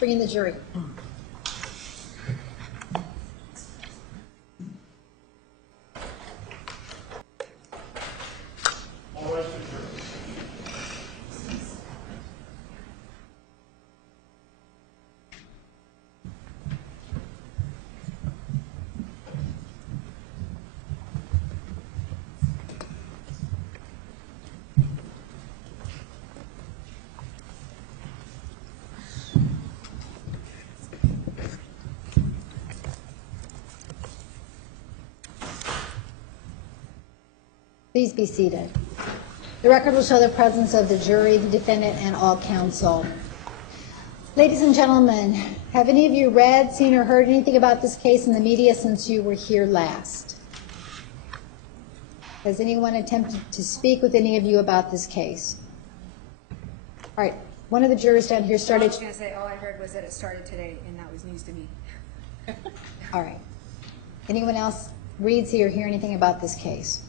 Bring in the jury. Please be seated. The record will show the presence of the jury, the defendant, and all counsel. Ladies and gentlemen, have any of you read, seen, or heard anything about this case in the media since you were here last? Has anyone attempted to speak with any of you about this case? All right, one of the jurors down here started. I was going to say, all I heard was that it started today, and that was news to me. All right. Anyone else read, see, or hear anything about this case?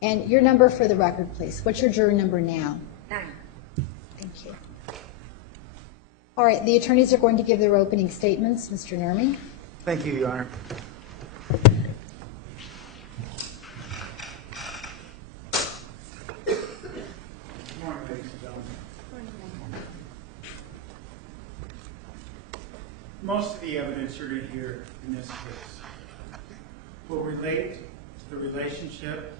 And your number for the record, please. What's your jury number now? 9. Thank you. All right, the attorneys are going to give their opening statements. Mr. Nurmi. Thank you, Your Honor. Good morning, ladies and gentlemen. Most of the evidence you're going to hear in this case will relate to the relationship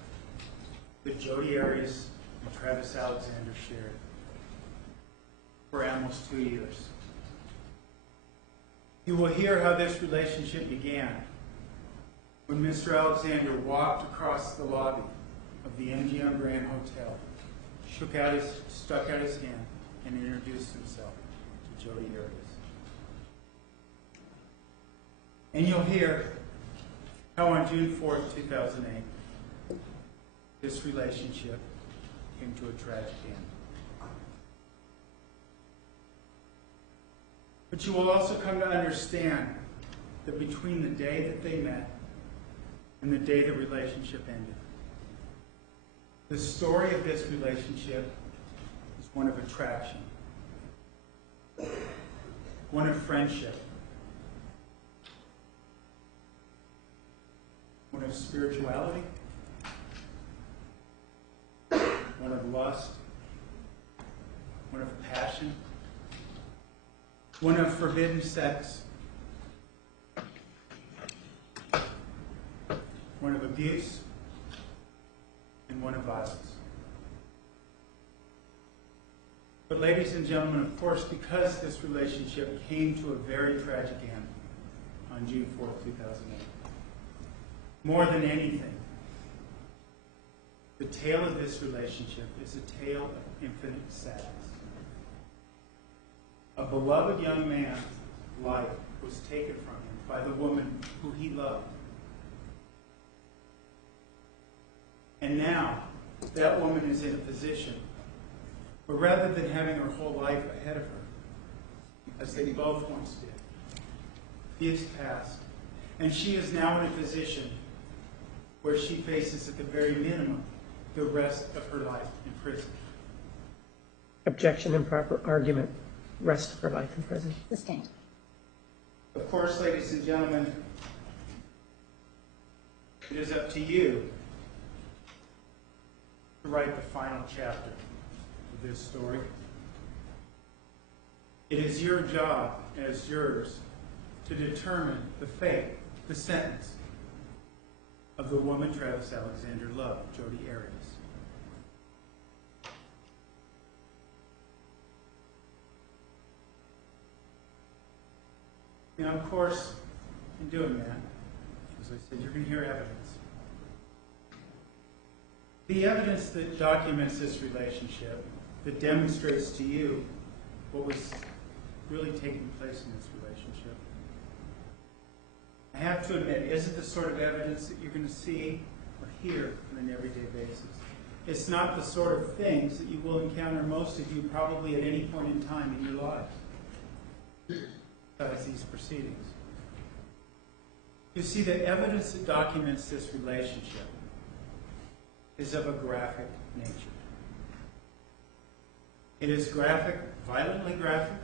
that Jodi Arias and Travis Alexander shared for almost 2 years. You will hear how this relationship began when Mr. Alexander walked across the lobby of the MGM Grand Hotel, stuck out his hand, and introduced himself to Jodi Arias. And you'll hear how on June 4th, 2008, this relationship came to a tragic end. But you will also come to understand that between the day that they met and the day the relationship ended, the story of this relationship is one of attraction, one of friendship, one of spirituality, one of lust, one of passion, one of forbidden sex, one of abuse, and one of violence. But ladies and gentlemen, of course, because this relationship came to a very tragic end on June 4th, 2008, more than anything, the tale of this relationship is a tale of infinite sadness. A beloved young man's life was taken from him by the woman who he loved. And now, that woman is in a position where rather than having her whole life ahead of her, as they both once did, he has passed. And she is now in a position where she faces, at the very minimum, the rest of her life in prison. Objection, improper argument. Rest of her life in prison. Sustained. Of course, ladies and gentlemen, it is up to you to write the final chapter of this story. It is your job as jurors to determine the fate, the sentence of the woman Travis Alexander loved, Jodi Arias. Now, of course, in doing that, as I said, you're going to hear evidence. The evidence that documents this relationship, that demonstrates to you what was really taking place in this relationship, I have to admit, isn't the sort of evidence that you're going to see or hear on an everyday basis. It's not the sort of things that you will encounter, most of you, probably at any point in time in your lives. Besides these proceedings. You see, the evidence that documents this relationship is of a graphic nature. It is graphic, violently graphic,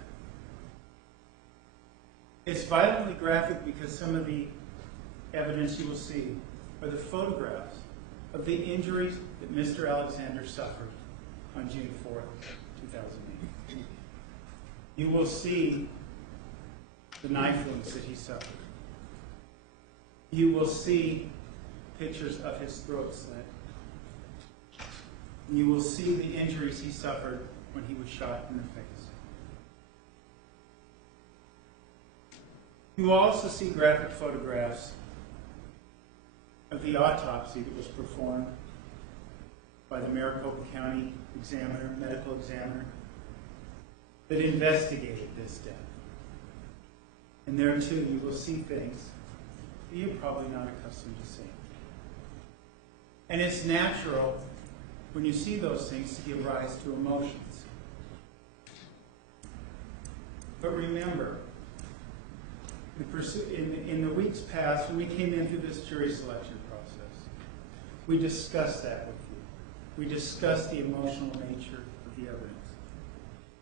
It's violently graphic because some of the evidence you will see are the photographs of the injuries that Mr. Alexander suffered on June 4th, 2008. You will see the knife wounds that he suffered. You will see pictures of his throat slit. And you will see the injuries he suffered when he was shot in the face. You will also see graphic photographs of the autopsy that was performed by the Maricopa County examiner, medical examiner, that investigated this death. And there too, you will see things that you're probably not accustomed to seeing. And it's natural when you see those things to give rise to emotions. But remember, in the weeks past, when we came into this jury selection process, we discussed that with you. We discussed the emotional nature of the evidence.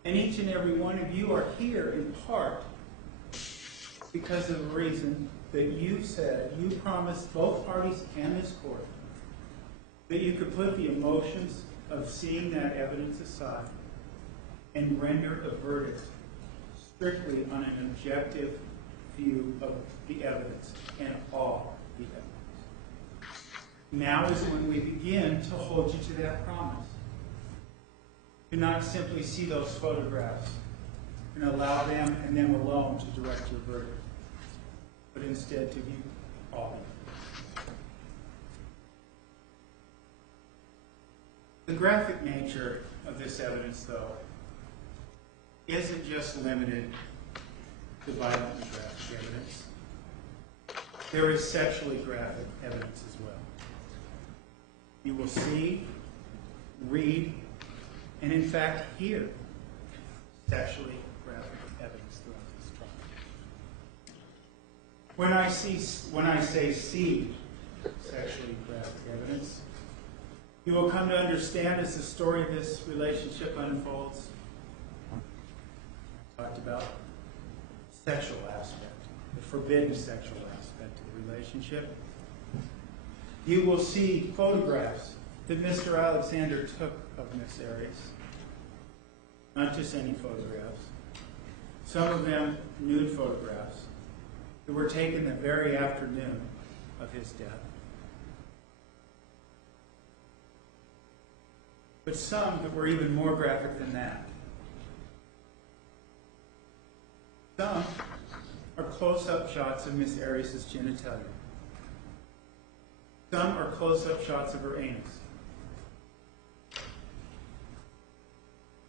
And each and every one of you are here in part because of the reason that you said, you promised both parties and this court that you could put the emotions of seeing that evidence aside and render a verdict strictly on an objective view of the evidence and all the evidence. Now is when we begin to hold you to that promise. Do not simply see those photographs and allow them and them alone to direct your verdict, but instead to view all of it. The graphic nature of this evidence, though, isn't just limited to violently graphic evidence. There is sexually graphic evidence as well. You will see, read, and in fact hear sexually graphic evidence throughout this trial. When I say see sexually graphic evidence, you will come to understand as the story of this relationship unfolds. I talked about the sexual aspect, the forbidden sexual aspect of the relationship. You will see photographs that Mr. Alexander took of Miss Arias. Not just any photographs. Some of them nude photographs that were taken the very afternoon of his death. But some that were even more graphic than that. Some are close-up shots of Miss Arias' genitalia. Some are close-up shots of her anus.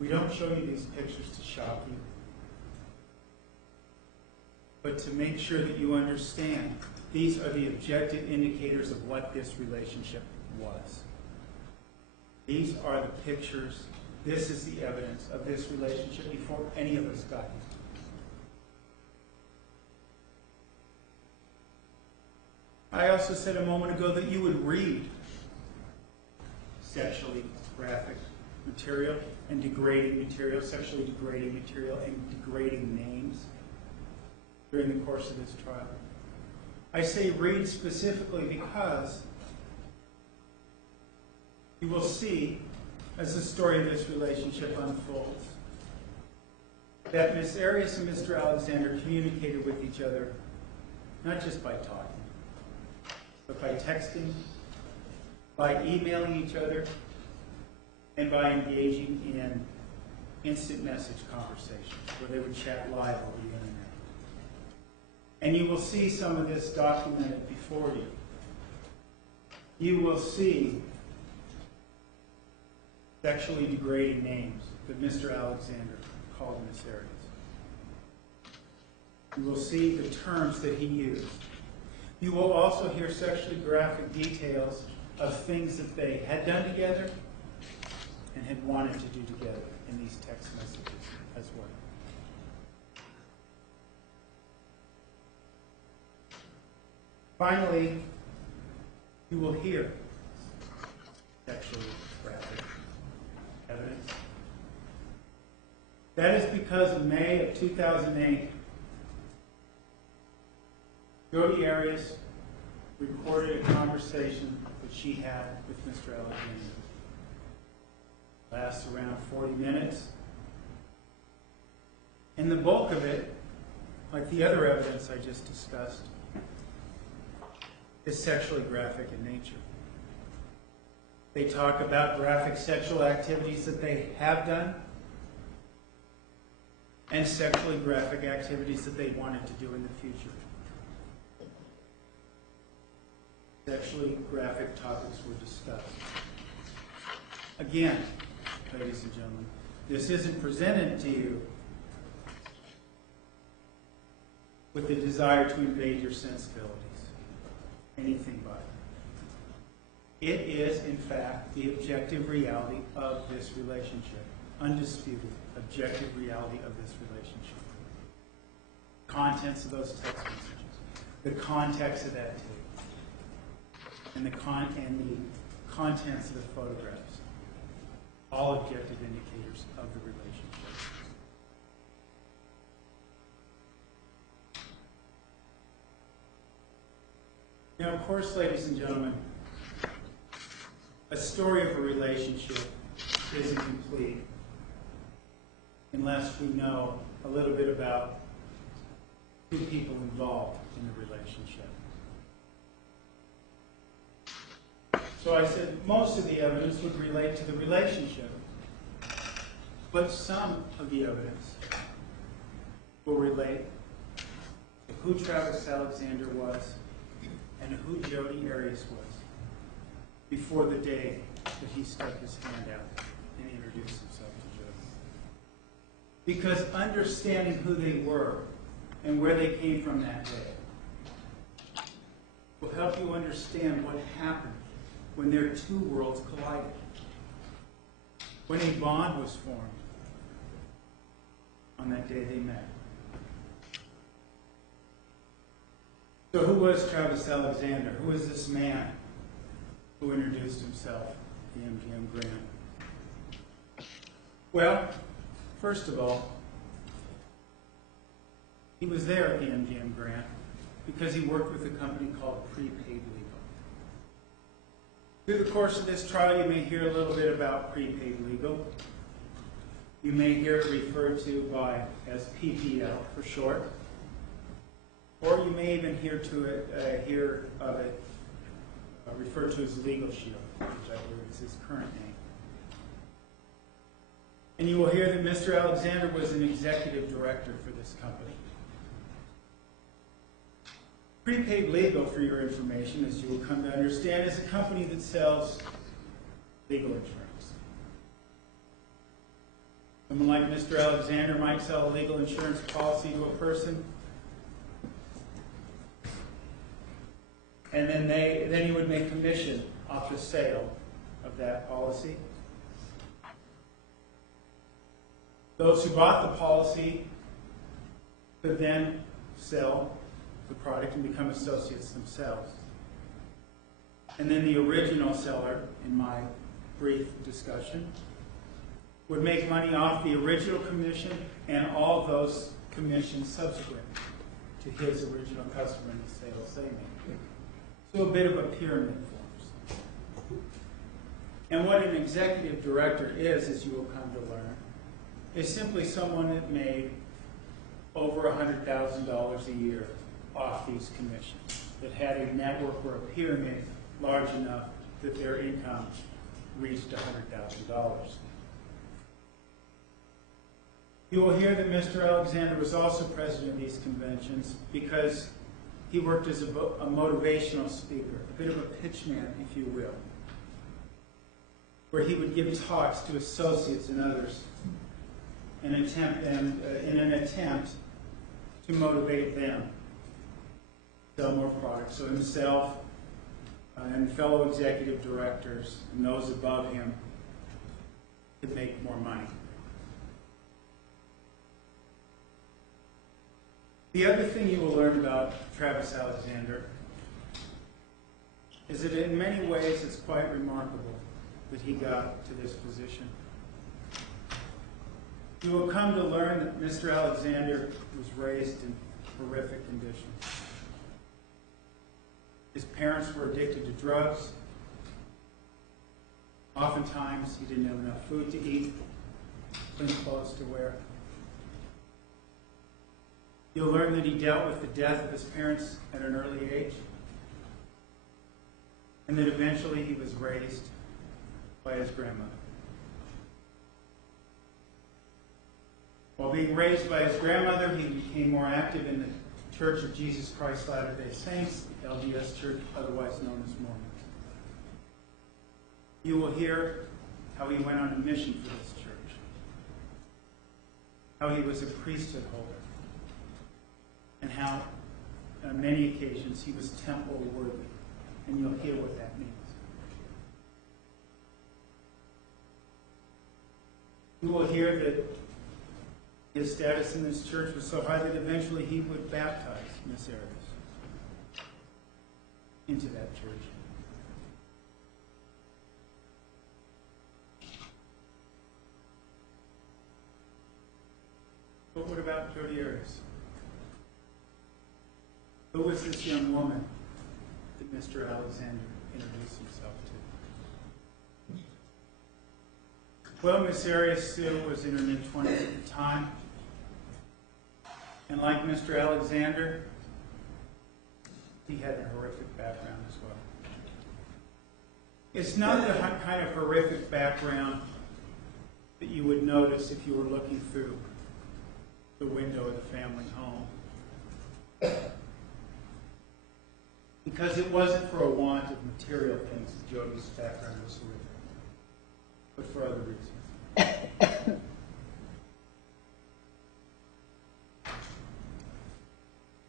We don't show you these pictures to shock you, but to make sure that you understand these are the objective indicators of what this relationship was. These are the pictures, this is the evidence of this relationship before any of us got here. I also said a moment ago that you would read sexually graphic material and degrading material, sexually degrading material and degrading names during the course of this trial. I say read specifically because you will see, as the story of this relationship unfolds, that Miss Arias and Mr. Alexander communicated with each other not just by talking, but by texting, by emailing each other, and by engaging in instant message conversations where they would chat live over the internet. And you will see some of this documented before you. You will see sexually degrading names that Mr. Alexander called Miss Arias. You will see the terms that he used. You will also hear sexually graphic details of things that they had done together and had wanted to do together in these text messages as well. Finally, you will hear sexually graphic evidence. That is because in May of 2008, Jodi Arias recorded a conversation that she had with Mr. Alexander. It lasts around 40 minutes. And the bulk of it, like the other evidence I just discussed, is sexually graphic in nature. They talk about graphic sexual activities that they have done and sexually graphic activities that they wanted to do in the future. Sexually graphic topics were discussed. Again, ladies and gentlemen, this isn't presented to you with the desire to invade your sensibilities. Anything but. It is, in fact, the objective reality of this relationship. Undisputed, objective reality of this relationship. Contents of those text messages. The context of that tape. And the contents of the photographs. All objective indicators of the relationship. Now, of course, ladies and gentlemen, a story of a relationship isn't complete unless we know a little bit about two people involved in the relationship. So I said most of the evidence would relate to the relationship, but some of the evidence will relate to who Travis Alexander was and who Jodi Arias was before the day that he stuck his hand out and introduced himself to Jodi. Because understanding who they were and where they came from that day will help you understand what happened when their two worlds collided. When a bond was formed on that day they met. So who was Travis Alexander? Who is this man who introduced himself to the MGM Grand? Well, first of all, he was there at the MGM Grand because he worked with a company called Prepaid Legal. Through the course of this trial, you may hear a little bit about Prepaid Legal. You may hear it referred to as PPL for short. Or you may even hear of it referred to as Legal Shield, which I believe is his current name. And you will hear that Mr. Alexander was an executive director for this company. Prepaid Legal, for your information, as you will come to understand, is a company that sells legal insurance. Someone like Mr. Alexander might sell a legal insurance policy to a person, and then he would make commission off the sale of that policy. Those who bought the policy could then sell the product and become associates themselves. And then the original seller, in my brief discussion, would make money off the original commission and all those commissions subsequent to his original customer in the sales they made. So a bit of a pyramid forms. And what an executive director is, as you will come to learn, is simply someone that made over $100,000 a year off these commissions, that had a network or a pyramid large enough that their income reached $100,000. You will hear that Mr. Alexander was also president of these conventions because he worked as a motivational speaker, a bit of a pitchman, if you will, where he would give talks to associates and others in an attempt to motivate them to sell more products, so himself and fellow executive directors and those above him could make more money. The other thing you will learn about Travis Alexander is that in many ways it's quite remarkable that he got to this position. You will come to learn that Mr. Alexander was raised in horrific conditions. His parents were addicted to drugs. Oftentimes, he didn't have enough food to eat, clean clothes to wear. You'll learn that he dealt with the death of his parents at an early age, and that eventually he was raised by his grandmother. While being raised by his grandmother, he became more active in the Church of Jesus Christ Latter-day Saints, the LDS Church, otherwise known as Mormons. You will hear how he went on a mission for this church, how he was a priesthood holder, and how on many occasions he was temple worthy. And you'll hear what that means. You will hear that his status in this church was so high that eventually he would baptize Miss Arias into that church. But what about Jodi Arias? Who was this young woman that Mr. Alexander introduced himself to? Well, Miss Arias still was in her mid-20s at the time. And like Mr. Alexander, he had a horrific background as well. It's not the kind of horrific background that you would notice if you were looking through the window of the family home. Because it wasn't for a want of material things that Jodi's background was horrific, but for other reasons.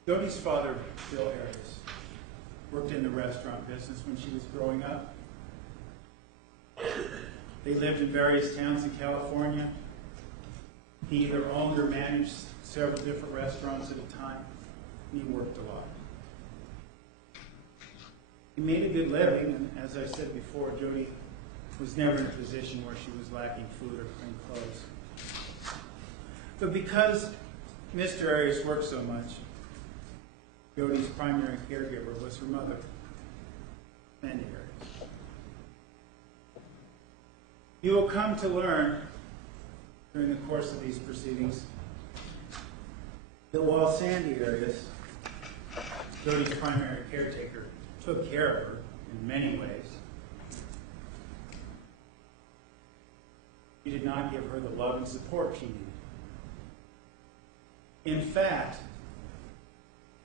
Jodi's father, Bill Arias, worked in the restaurant business when she was growing up. They lived in various towns in California. He either owned or managed several different restaurants at a time, and he worked a lot. He made a good living, and as I said before, Jodi was never in a position where she was lacking food or clean clothes. But because Mr. Arias worked so much, Jodi's primary caregiver was her mother, Sandy Arias. You will come to learn during the course of these proceedings that while Sandy Arias, Jodi's primary caretaker, took care of her in many ways, he did not give her the love and support she needed. In fact,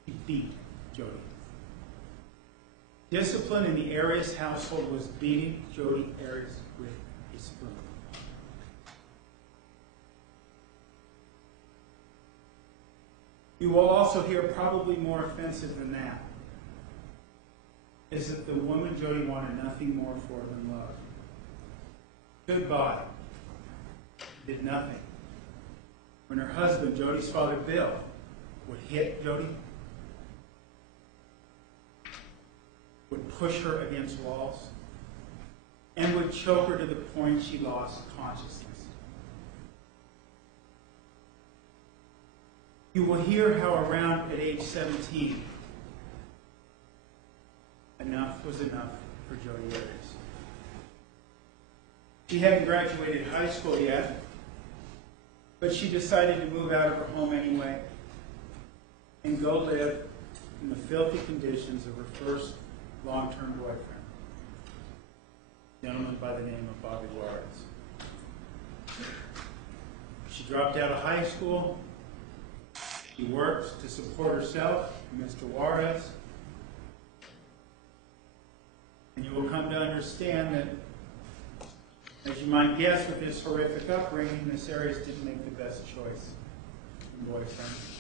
he beat Jodi. Discipline in the Arias household was beating Jodi Arias with a spoon. You will also hear, probably more offensive than that, is that the woman Jodi wanted nothing more for than love. Goodbye. Did nothing. When her husband, Jodi's father, Bill, would hit Jodi, would push her against walls, and would choke her to the point she lost consciousness. You will hear how around at age 17, enough was enough for Jodi Arias. She hadn't graduated high school yet, but she decided to move out of her home anyway and go live in the filthy conditions of her first long-term boyfriend, a gentleman by the name of Bobby Juarez. She dropped out of high school. She worked to support herself and Mr. Juarez. And you will come to understand that, as you might guess, with this horrific upbringing, Miss Arias didn't make the best choice in boyfriends.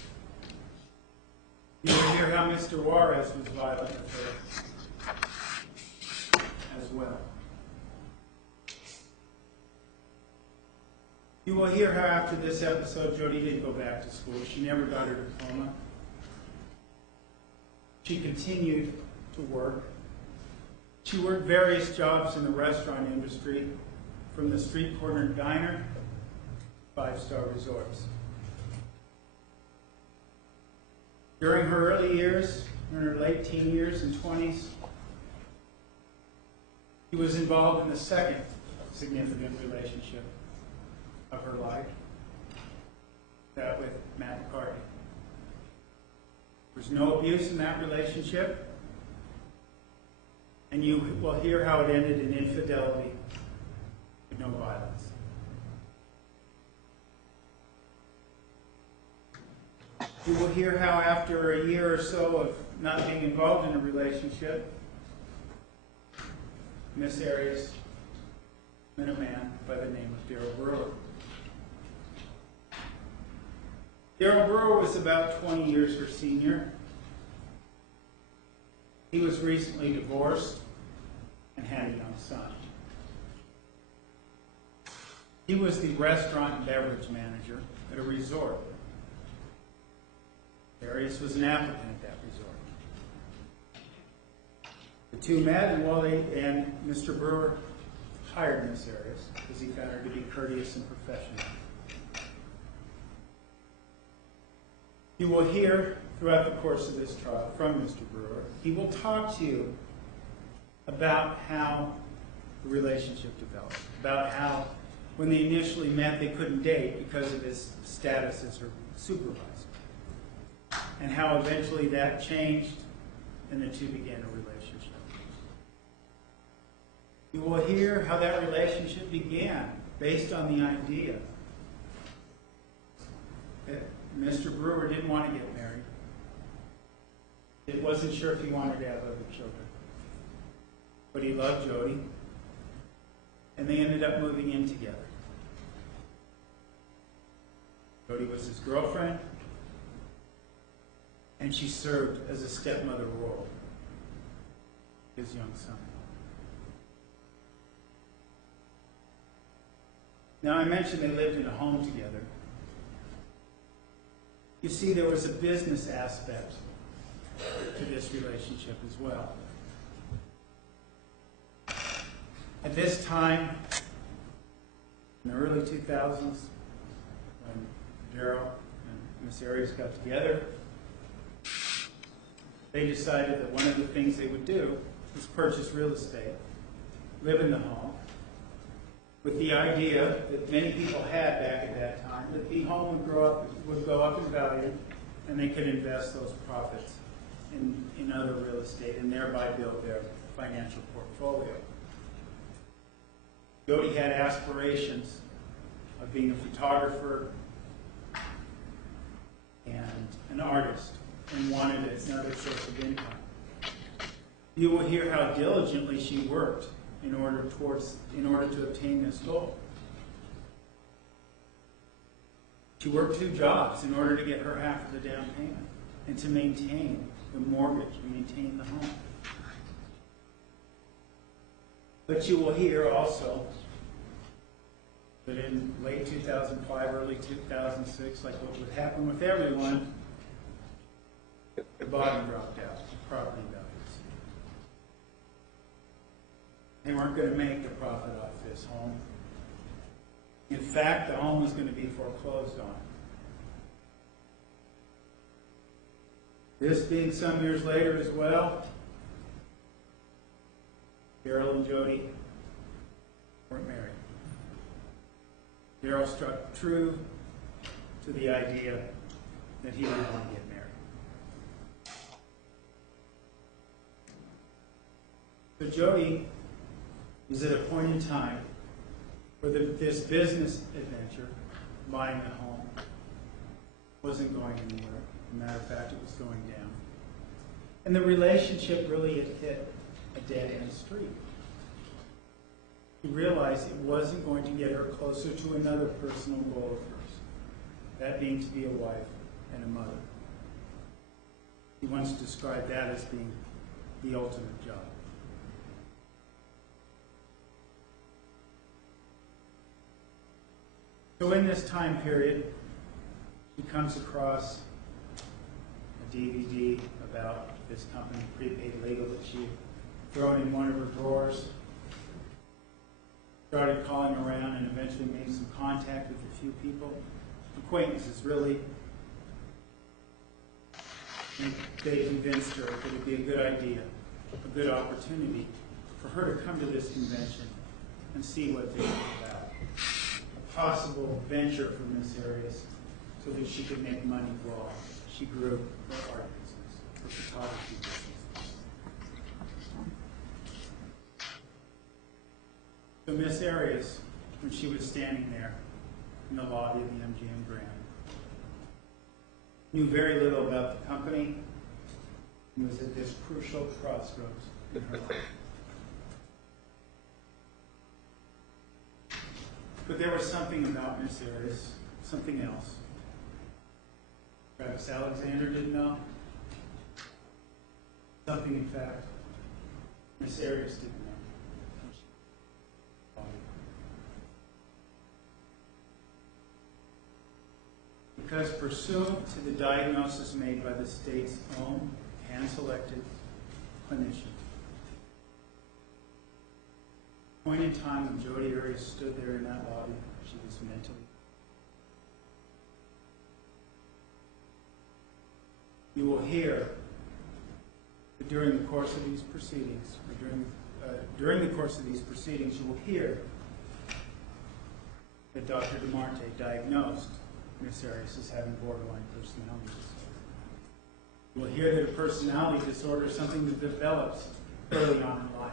You will hear how Mr. Juarez was violent with her as well. You will hear how after this episode, Jodi didn't go back to school. She never got her diploma. She continued to work. She worked various jobs in the restaurant industry, from the street corner diner, five-star resorts. During her early years, in her late teen years and 20s, she was involved in the second significant relationship of her life, that with Matt McCarty. There was no abuse in that relationship, and you will hear how it ended in infidelity with no violence. You will hear how after a year or so of not being involved in a relationship, Miss Arias met a man by the name of Darrell Brewer. Darrell Brewer was about 20 years her senior. He was recently divorced and had a young son. He was the restaurant and beverage manager at a resort. Arias was an applicant at that resort. The two met, and Mr. Brewer hired Miss Arias because he found her to be courteous and professional. You will hear throughout the course of this trial from Mr. Brewer. He will talk to you about how the relationship developed, about how when they initially met they couldn't date because of his status as her supervisor, and how eventually that changed and the two began a relationship. You will hear how that relationship began based on the idea that Mr. Brewer didn't want to get married. He wasn't sure if he wanted to have other children. But he loved Jodi, and they ended up moving in together. Jodi was his girlfriend, and she served as a stepmother role to his young son. Now, I mentioned they lived in a home together. You see, there was a business aspect to this relationship as well. At this time, in the early 2000s, when Darrell and Miss Arias got together, they decided that one of the things they would do was purchase real estate, live in the home, with the idea that many people had back at that time, that the home would go up in value, and they could invest those profits in other real estate and thereby build their financial portfolio. Jodi had aspirations of being a photographer and an artist and wanted another source of income. You will hear how diligently she worked in order to obtain this goal. She worked 2 jobs in order to get her half of the down payment and to maintain the mortgage and maintain the home. But you will hear also that in late 2005, early 2006, like what would happen with everyone, the bottom dropped out, property values. They weren't going to make the profit off this home. In fact, the home was going to be foreclosed on. This being some years later as well, Darrell and Jodi weren't married. Darrell struck true to the idea that he didn't want to get married. So Jodi was at a point in time where this business adventure, buying a home, wasn't going anywhere. As a matter of fact, it was going down. And the relationship really had hit a dead-end street. He realized it wasn't going to get her closer to another personal goal of hers, that being to be a wife and a mother. He once described that as being the ultimate job. So in this time period, he comes across a DVD about this company, Prepaid Legal, that she had thrown in one of her drawers. Started calling around and eventually made some contact with a few people, acquaintances really. And they convinced her that it would be a good idea, a good opportunity for her to come to this convention and see what they were about. A possible venture for Miss Arias so that she could make money while she grew her art business, her photography business. So Miss Arias, when she was standing there in the lobby of the MGM Grand, knew very little about the company and was at this crucial crossroads in her life. But there was something about Miss Arias, something else. Travis Alexander didn't know. Something, in fact, Miss Arias didn't know. Because pursuant to the diagnosis made by the state's own hand-selected clinician, point in time when Jodi Arias stood there in that lobby, she was mentally. You will hear that during the course of these proceedings, during the course of these proceedings, you will hear that Dr. DeMarte diagnosed Miss Arias as having borderline personality disorder. You will hear that a personality disorder is something that develops early on in life.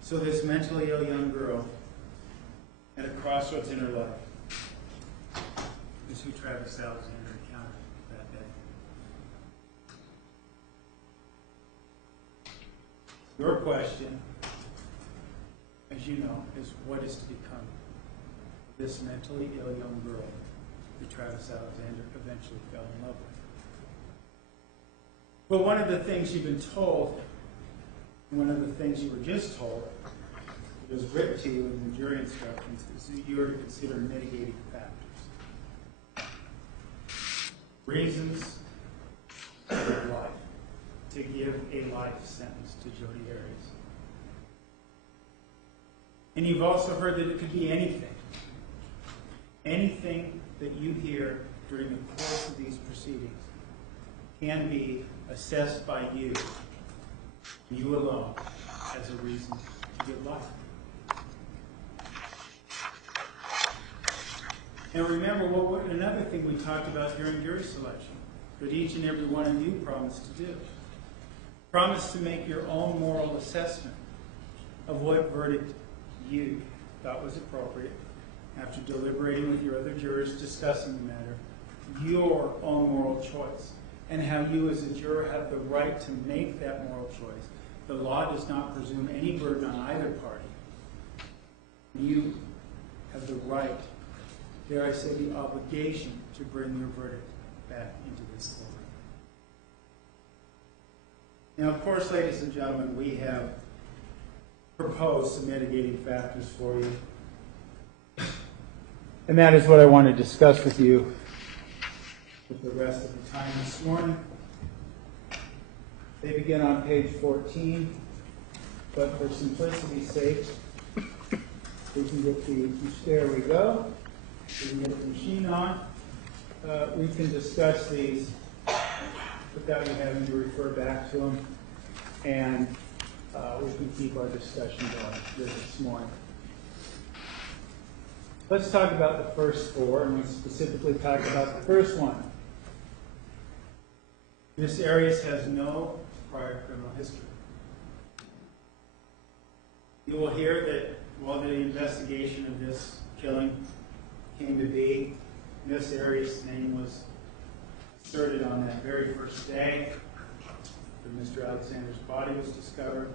So this mentally ill young girl at a crossroads in her life is who Travis Alexander encountered that day. Your question, as you know, is what is to become of this mentally ill young girl that Travis Alexander eventually fell in love with. Well, one of the things you've been told, one of the things you were just told, it was written to you in the jury instructions, is that you are to consider mitigating factors. Reasons of life to give a life sentence to Jodi Arias. And you've also heard that it could be anything. Anything that you hear during the course of these proceedings can be assessed by you alone, as a reason to give life. And remember, another thing we talked about during jury selection, that each and every one of you promised to do. Promise to make your own moral assessment of what verdict you thought was appropriate after deliberating with your other jurors, discussing the matter, your own moral choice, and how you as a juror have the right to make that moral choice. The law does not presume any burden on either party. You have the right, dare I say the obligation, to bring your verdict back into this court. Now, of course, ladies and gentlemen, we have proposed some mitigating factors for you. And that is what I want to discuss with you with the rest of the time this morning. They begin on page 14, but for simplicity's sake, we can get there we go. We can get the machine on. We can discuss these without you having to refer back to them, and we can keep our discussion going this morning. Let's talk about the first four, and let's specifically talk about the first one. Miss Arias has no prior criminal history. You will hear that while the investigation of this killing came to be, Miss Arias' name was asserted on that very first day that Mr. Alexander's body was discovered.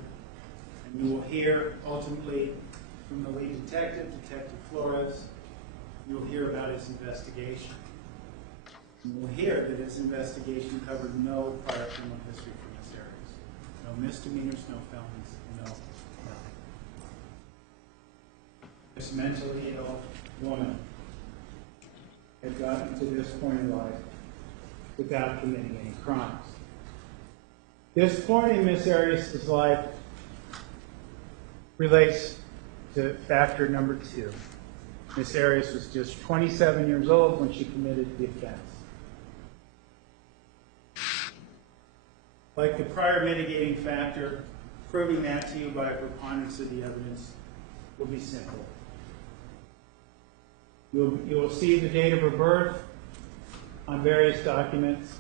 And you will hear ultimately from the lead detective, Detective Flores, you will hear about his investigation. You will hear that his investigation covered no prior criminal history for Miss Arias. No misdemeanors, no felonies, no nothing. This mentally ill woman had gotten to this point in life without committing any crimes. This point in Miss Arias' life relates to factor number 2. Ms. Arias was just 27 years old when she committed the offense. Like the prior mitigating factor, proving that to you by a preponderance of the evidence will be simple. You will see the date of her birth on various documents,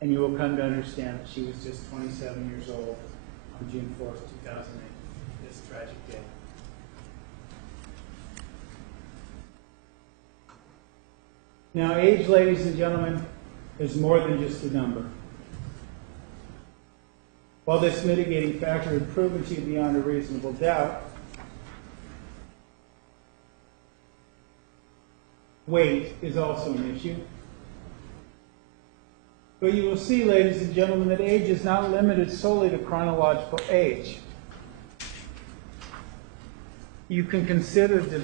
and you will come to understand that she was just 27 years old on June 4th, 2008, this tragic day. Now, age, ladies and gentlemen, is more than just a number. While this mitigating factor had proven to you beyond a reasonable doubt, weight is also an issue. But you will see, ladies and gentlemen, that age is not limited solely to chronological age. You can consider the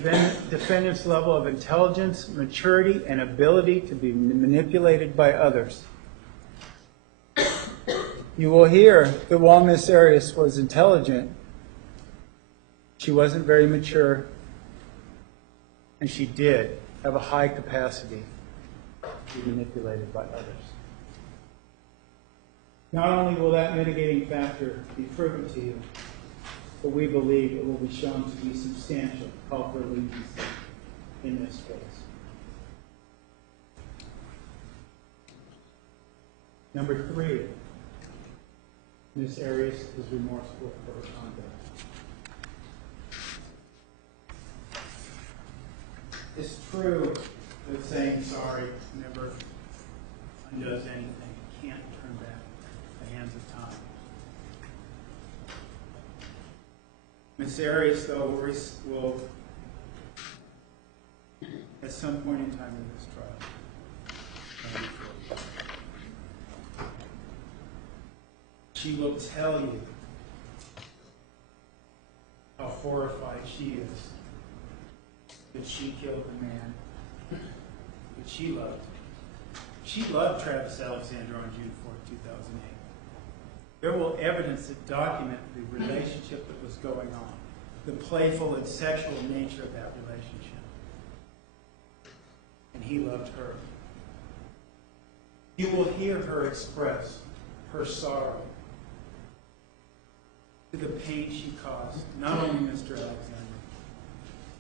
defendant's level of intelligence, maturity, and ability to be manipulated by others. You will hear that while Miss Arias was intelligent, she wasn't very mature, and she did have a high capacity to be manipulated by others. Not only will that mitigating factor be proven to you, but we believe it will be shown to be substantial call for leniency in this case. Number 3, Ms. Arias is remorseful for her conduct. It's true that saying sorry never undoes anything. You can't turn back the hands of time. Ms. Arias, though, will, at some point in time in this trial, she will tell you how horrified she is that she killed the man that she loved. She loved Travis Alexander on June 4th, 2008. There will evidence that document the relationship that was going on, the playful and sexual nature of that relationship. And he loved her. You will hear her express her sorrow to the pain she caused, not only Mr. Alexander,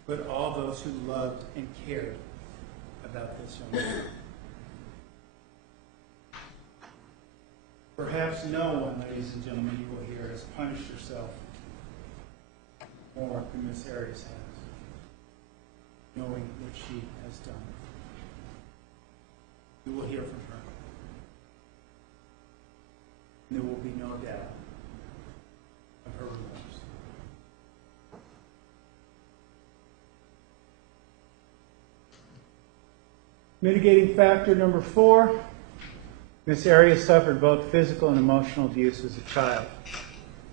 but all those who loved and cared about this young man. Perhaps no one, ladies and gentlemen, you will hear, has punished herself more than Miss Arias has, knowing what she has done. You will hear from her. And there will be no doubt of her remorse. Mitigating factor number 4. Miss Arias suffered both physical and emotional abuse as a child.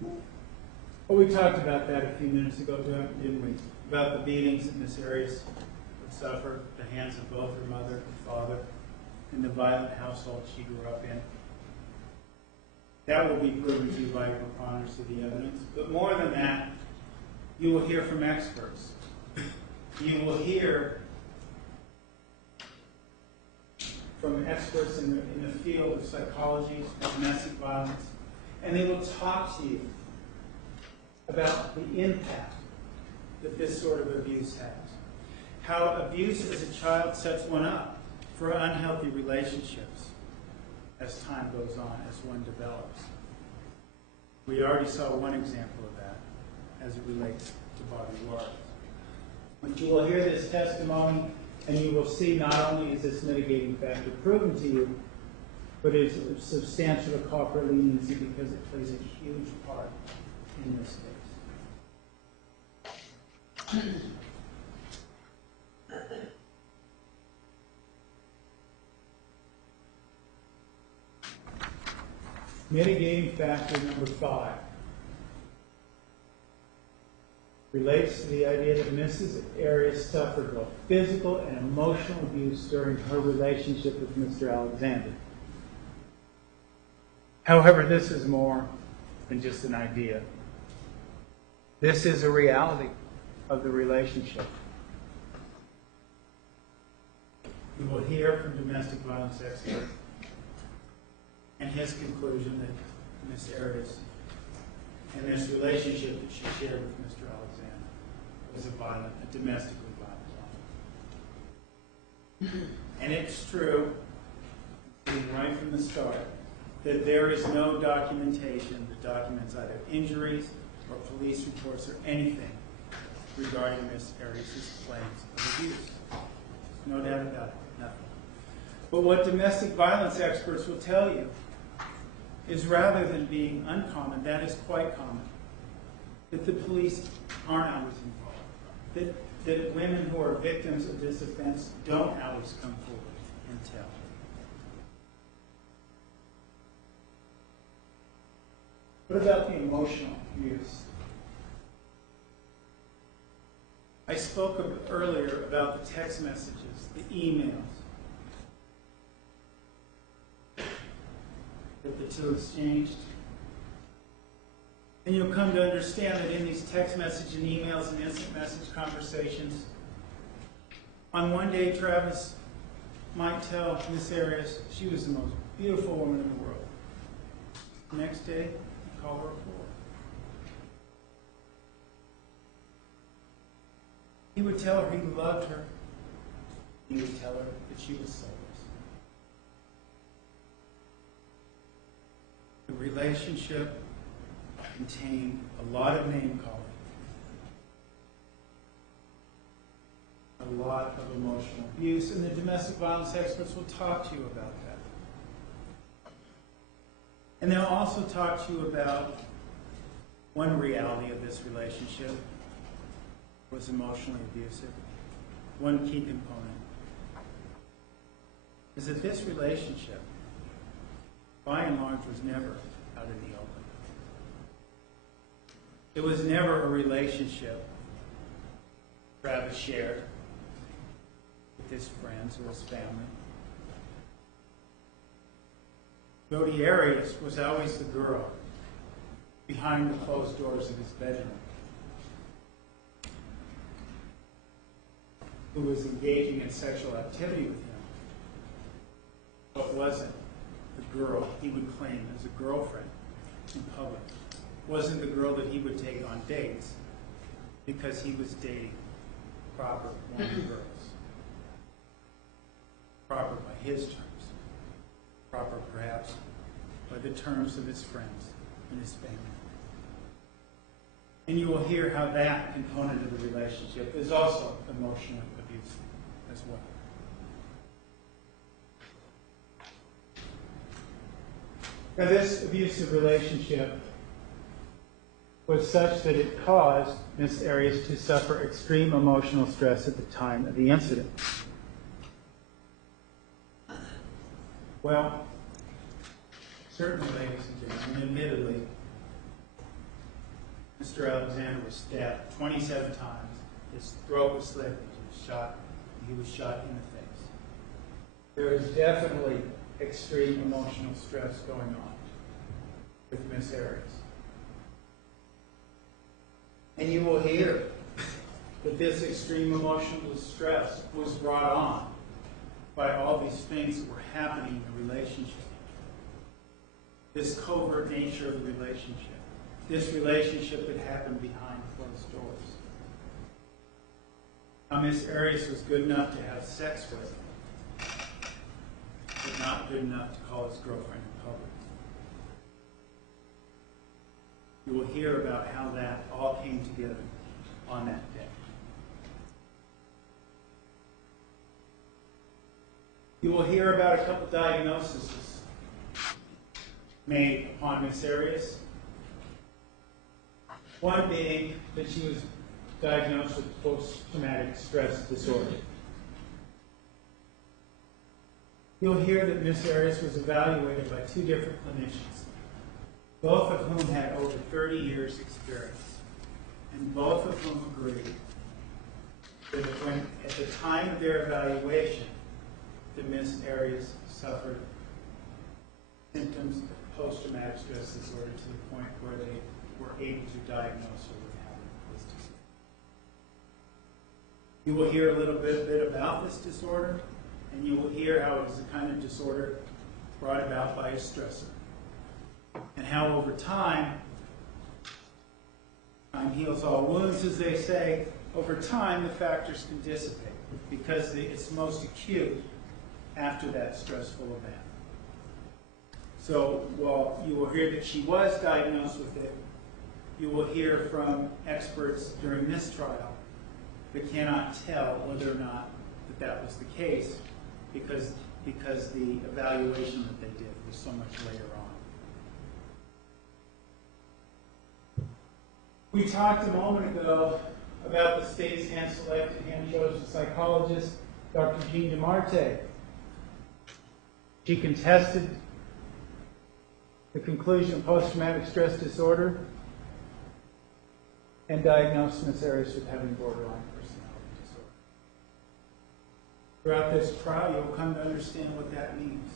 Well, we talked about that a few minutes ago, didn't we? About the beatings that Miss Arias would suffer at the hands of both her mother and father in the violent household she grew up in. That will be proven to you by a preponderance of the evidence. But more than that, you will hear from experts. You will hear from experts in the field of psychology, domestic violence, and they will talk to you about the impact that this sort of abuse has. How abuse as a child sets one up for unhealthy relationships as time goes on, as one develops. We already saw one example of that as it relates to Bobby Ward. But you will hear this testimony, and you will see not only is this mitigating factor proven to you, but it is substantial to call for leniency because it plays a huge part in this case. Mitigating factor number 5 relates to the idea that Mrs. Arias suffered both physical and emotional abuse during her relationship with Mr. Alexander. However, this is more than just an idea. This is a reality of the relationship. You will hear from domestic violence expert and his conclusion that Ms. Arias and this relationship that she shared with Mr. Alexander was a domestically violent one. And it's true, right from the start, that there is no documentation that documents either injuries or police reports or anything regarding Ms. Arias' claims of abuse. No doubt about it, nothing. But what domestic violence experts will tell you is rather than being uncommon, that is quite common, that the police aren't always involved, that women who are victims of this offense don't always come forward and tell. What about the emotional abuse? I spoke earlier about the text messages, the emails that the two exchanged. And you'll come to understand that in these text message and emails and instant message conversations, on one day Travis might tell Miss Arias she was the most beautiful woman in the world. The next day, he'd call her a whore. He would tell her he loved her. He would tell her that she was soulless. The relationship contained a lot of name-calling, a lot of emotional abuse, and the domestic violence experts will talk to you about that. And they'll also talk to you about one reality of this relationship was emotionally abusive. One key component is that this relationship, by and large, was never out in the open. It was never a relationship Travis shared with his friends or his family. Jodi Arias was always the girl behind the closed doors of his bedroom who was engaging in sexual activity with him, but wasn't the girl he would claim as a girlfriend in public. Wasn't the girl that he would take on dates because he was dating proper woman girls. Proper by his terms. Proper perhaps by the terms of his friends and his family. And you will hear how that component of the relationship is also emotionally abusive as well. Now, this abusive relationship was such that it caused Ms. Arias to suffer extreme emotional stress at the time of the incident. Well, certainly, ladies and gentlemen, admittedly, Mr. Alexander was stabbed 27 times. His throat was slit. He was shot in the face. There is definitely extreme emotional stress going on with Ms. Arias. And you will hear that this extreme emotional stress was brought on by all these things that were happening in the relationship. This covert nature of the relationship. This relationship that happened behind closed doors. How Miss Arias was good enough to have sex with him, but not good enough to call his girlfriend in public. You will hear about how that all came together on that day. You will hear about a couple diagnoses made upon Miss Arias. One being that she was diagnosed with post-traumatic stress disorder. You'll hear that Miss Arias was evaluated by two different clinicians, both of whom had over 30 years' experience, and both of whom agreed that when, at the time of their evaluation, that Miss Arias suffered symptoms of post-traumatic stress disorder to the point where they were able to diagnose her with having this disorder. You will hear a little bit about this disorder And you will hear how it is a kind of disorder brought about by a stressor. And how over time heals all wounds, as they say. Over time, the factors can dissipate because it's most acute after that stressful event. So while you will hear that she was diagnosed with it, you will hear from experts during this trial that cannot tell whether or not that was the case because the evaluation that they did was so much later on. We talked a moment ago about the state's hand-selected, hand-chosen psychologist, Dr. Jean DeMarte. She contested the conclusion of post-traumatic stress disorder and diagnosed Ms. Arias with having borderline personality disorder. Throughout this trial, you'll come to understand what that means.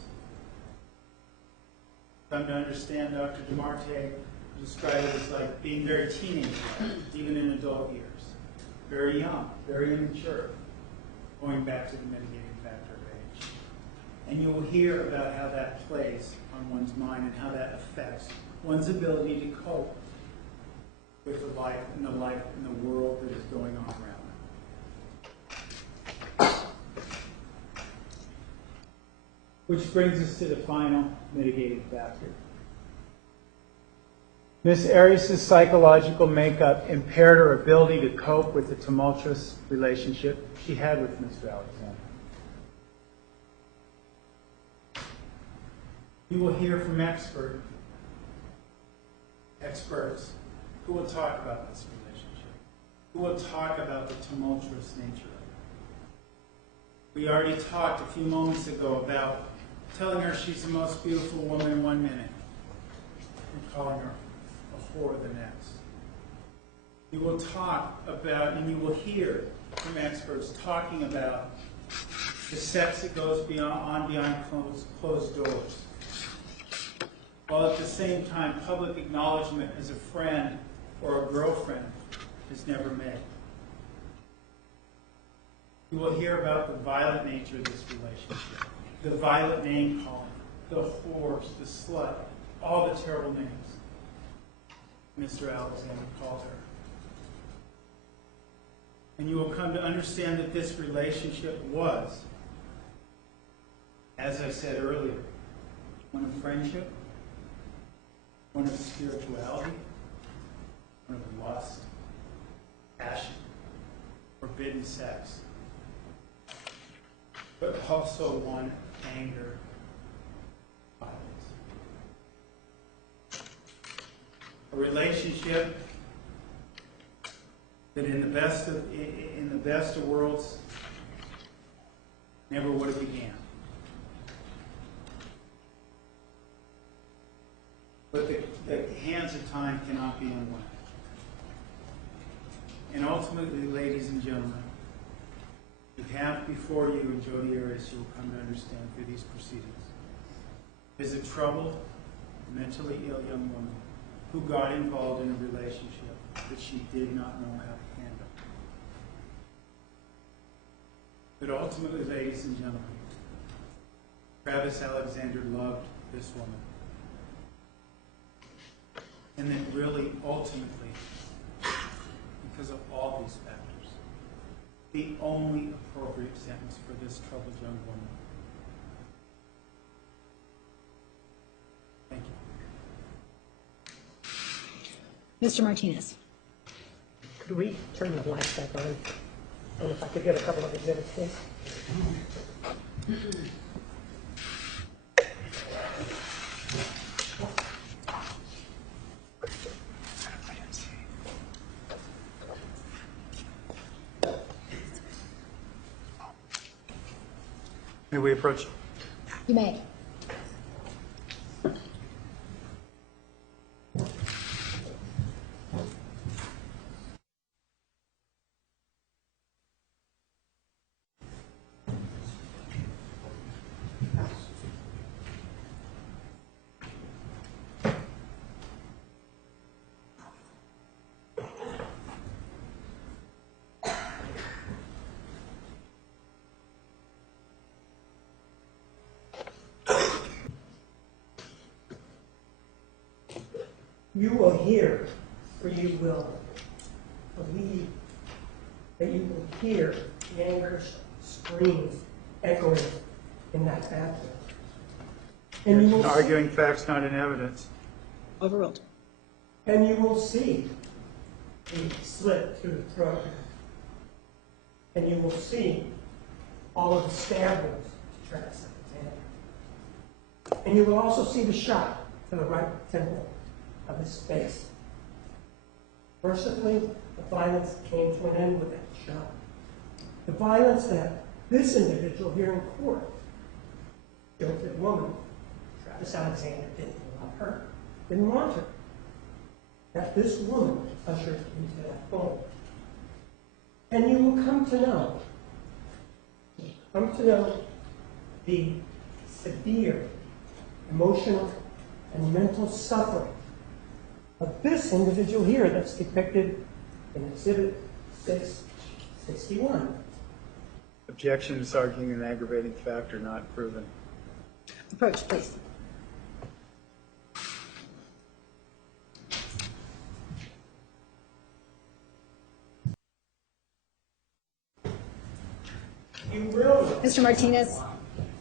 Come to understand Dr. DeMarte described it as like being very teenage-like, even in adult years. Very young, very immature, going back to the mitigating factor of age. And you will hear about how that plays on one's mind and how that affects one's ability to cope with the life and the world that is going on around them. Which brings us to the final mitigating factor. Miss Arias' psychological makeup impaired her ability to cope with the tumultuous relationship she had with Mr. Alexander. You will hear from experts who will talk about this relationship, who will talk about the tumultuous nature of it. We already talked a few moments ago about telling her she's the most beautiful woman in 1 minute and calling her a whore the next. You will talk about, and you will hear from experts talking about the sex that goes behind closed doors, while at the same time public acknowledgement as a friend or a girlfriend is never made. You will hear about the violent nature of this relationship, the violent name calling, the whores, the slut, all the terrible names Mr. Alexander called her. And you will come to understand that this relationship was, as I said earlier, one of friendship, one of spirituality, one of lust, passion, forbidden sex, but also one of anger, violence. A relationship that in the best of worlds never would have began. But the hands of time cannot be unwound. And ultimately, ladies and gentlemen, you have before you, and Jodi Arias, you will come to understand through these proceedings, is a troubled, mentally ill young woman who got involved in a relationship that she did not know how to handle. But ultimately, ladies and gentlemen, Travis Alexander loved this woman. And then really, ultimately, because of all these factors, the only appropriate sentence for this troubled young woman. Thank you. Mr. Martinez. Could we turn the lights back on? And if I could get a couple of exhibits, please. May we approach? You may. you will hear, or you will believe that you will hear the anger screams echoing in that bathroom. And you will Arguing facts not in evidence. Overruled. And you will see the slit through the throat. And you will see all of the stab wounds to Travis Alexander. And you will also see the shot to the right temple of his face. Mercifully, the violence came to an end with that shot. The violence that this individual here in court, guilty woman, Travis Alexander, didn't love her, didn't want her. That this woman ushered into that home. And you will come to know the severe emotional and mental suffering of this individual here that's depicted in Exhibit 661. Objection is arguing an aggravating factor not proven. Approach, please. You will know. Mr. Martinez,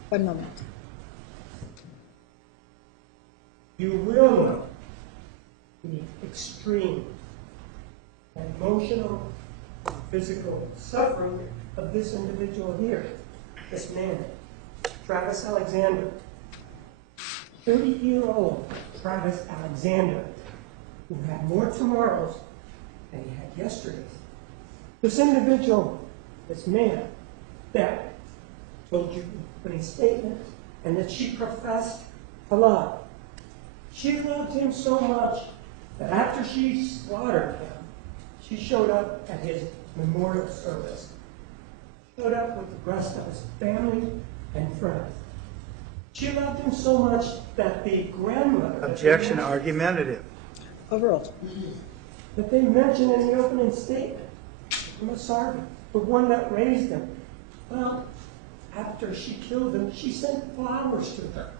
one moment. You will know the extreme emotional and physical suffering of this individual here, this man, Travis Alexander. 30-year-old Travis Alexander, who had more tomorrows than he had yesterdays. This individual, this man, that told you in a statement and that she professed to love. She loved him so much that after she slaughtered him, she showed up at his memorial service. Showed up with the rest of his family and friends. She loved him so much that the grandmother... Objection argumentative. Overruled. That they mentioned in the opening statement, Masardi, the one that raised him. Well, after she killed him, she sent flowers to her.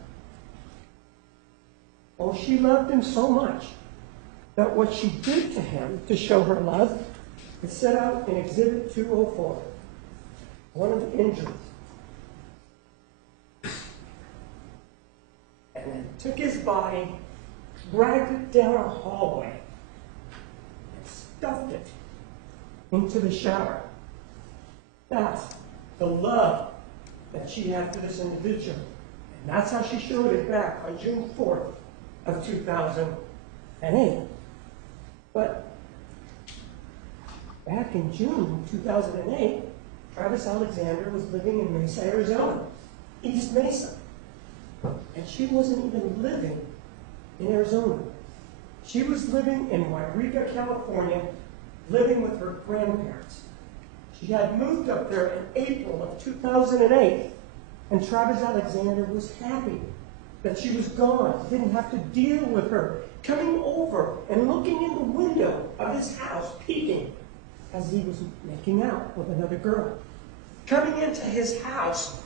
Oh, she loved him so much that what she did to him to show her love is set out in Exhibit 204, one of the injuries. And then took his body, dragged it down a hallway, and stuffed it into the shower. That's the love that she had for this individual. And that's how she showed it back on June 4th of 2008. But back in June 2008, Travis Alexander was living in Mesa, Arizona, East Mesa. And she wasn't even living in Arizona. She was living in Wairika, California, living with her grandparents. She had moved up there in April of 2008, and Travis Alexander was happy that she was gone. He didn't have to deal with her coming over and looking in the window of his house, peeking as he was making out with another girl. Coming into his house,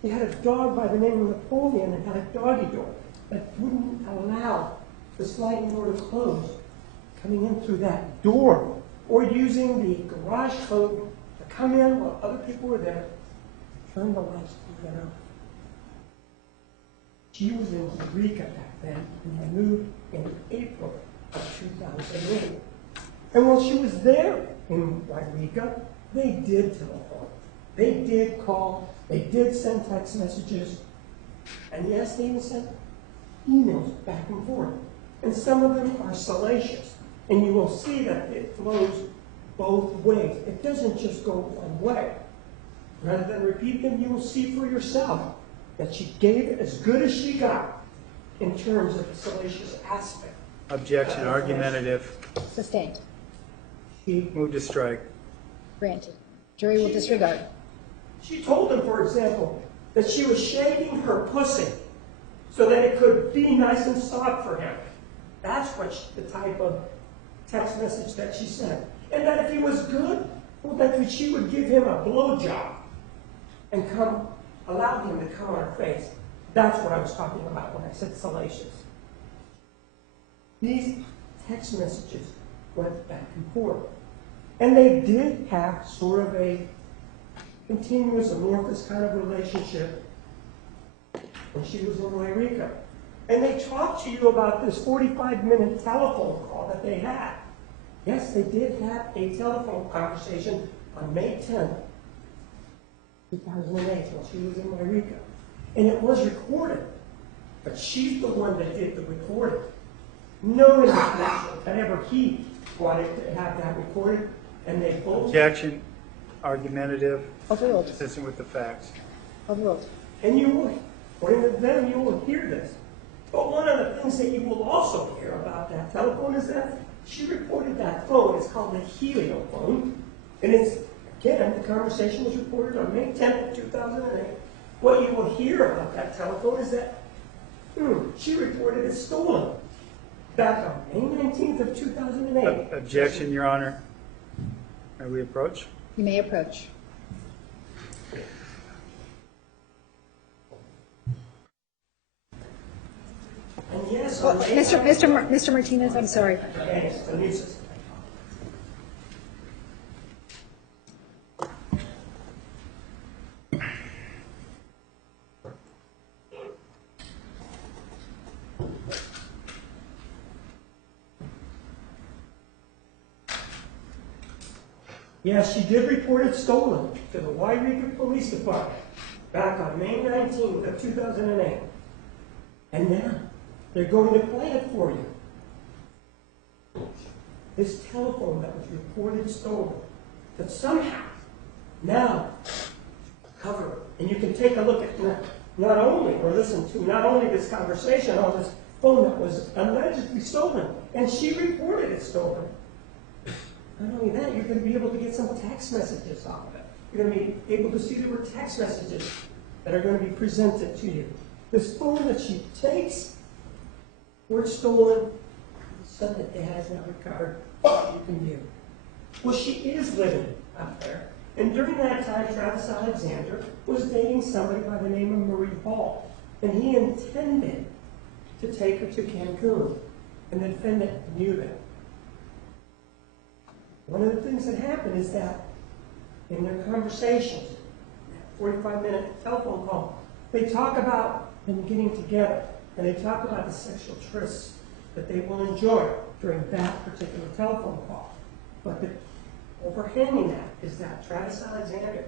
he had a dog by the name of Napoleon and had a doggy door that wouldn't allow the sliding door to close. Coming in through that door, or using the garage code to come in while other people were there, turn the lights and get out. She was in Eureka back then, and had moved in April of 2008. And while she was there in Eureka, they did telephone. They did call. They did send text messages. And yes, they even sent emails back and forth. And some of them are salacious. And you will see that it flows both ways. It doesn't just go one way. Rather than repeat them, you will see for yourself that she gave it as good as she got in terms of the salacious aspect. Objection argumentative. Sustained. Move to strike. Granted. Jury will disregard. She told him, for example, that she was shaking her pussy so that it could be nice and soft for him. That's the type of text message that she sent. And that if he was good, well, that she would give him a blowjob and allow him to come on her face. That's what I was talking about when I said salacious. these text messages went back and forth. And they did have sort of a continuous amorphous kind of relationship when she was in Wairika. And they talked to you about this 45-minute telephone call that they had. Yes, they did have a telephone conversation on May 10th, 2008, while she was in Wairika. And it was recorded. But she's the one that did the recording. No individual had ever he wanted to have that recorded, and they both... Objection, argumentative, Overruled. consistent with the facts. Overruled. And you will, according to them, you will hear this. But one of the things that you will also hear about that telephone is that she reported that phone. It's called the Helio phone. And it's, again, the conversation was reported on May 10th of 2008. What you will hear about that telephone is that she reported it stolen back on May 19th of 2008. Objection, Your Honor. May we approach? You may approach. And yes, Mr. Martinez, I'm sorry. Yes, Elisa. Yes, she did report it stolen to the Wairika Police Department back on May 19th of 2008. And now they're going to play it for you. This telephone that was reported stolen, that somehow now covered. And you can take a look at not only, or listen to not only this conversation on this phone that was allegedly stolen, and she reported it stolen. Not only that, you're going to be able to get some text messages off of it. You're going to be able to see there were text messages that are going to be presented to you. This phone that she takes, where it's stolen, son that dad has not recovered, you can view. Well, she is living out there. And during that time, Travis Alexander was dating somebody by the name of Marie Hall. And he intended to take her to Cancun. And the defendant knew that. One of the things that happened is that in their conversations, that 45-minute telephone call, they talk about them getting together, and they talk about the sexual trysts that they will enjoy during that particular telephone call. But the overhanging that is that Travis Alexander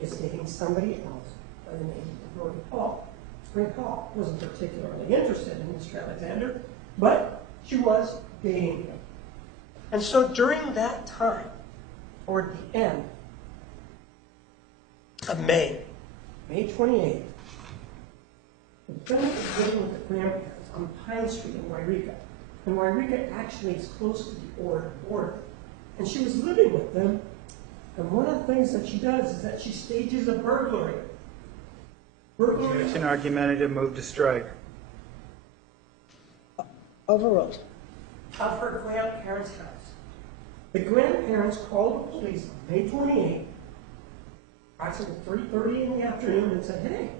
is dating somebody else by the name of Marie Hall. Marie Hall wasn't particularly interested in Mr. Alexander, but she was dating him. And so during that time, toward the end of May 28th, the defendant was living with her grandparents on Pine Street in Wairika. And Wairika actually is close to the Oregon border. And she was living with them, and one of the things that she does is that she stages a burglary. Objection, argumentative, move to strike. Overruled. Of her grandparents' house. The grandparents called the police on May 28th, approximately 3:30 in the afternoon, and said, hey,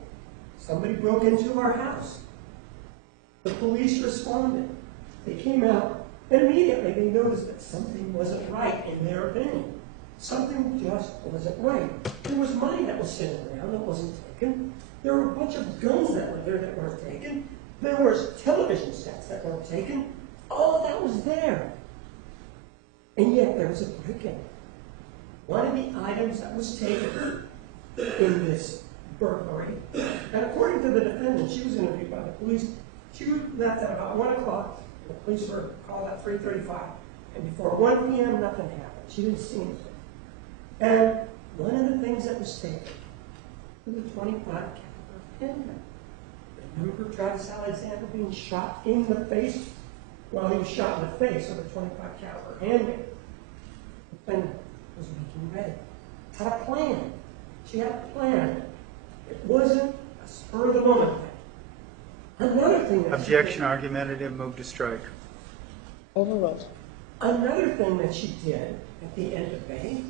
somebody broke into our house. The police responded. They came out, and immediately they noticed that something wasn't right in their opinion. Something just wasn't right. There was money that was sitting around that wasn't taken. There were a bunch of guns that were there that weren't taken. There were television sets that weren't taken. All of that was there. And yet there was a break-in. One of the items that was taken in this burglary, and according to the defendant, she was interviewed by the police, she left at about 1 o'clock. The police were called at 3:35. And before 1 p.m., nothing happened. She didn't see anything. And one of the things that was taken was a .25 caliber handgun. Remember Travis Alexander being shot in the face? Well, he was shot in the face with a .25 caliber handgun. The defendant was making ready. Had a plan. She had a plan. It wasn't a spur of the moment thing. Another thing that Objection, argumentative, move to strike. Overruled. Another thing that she did at the end of May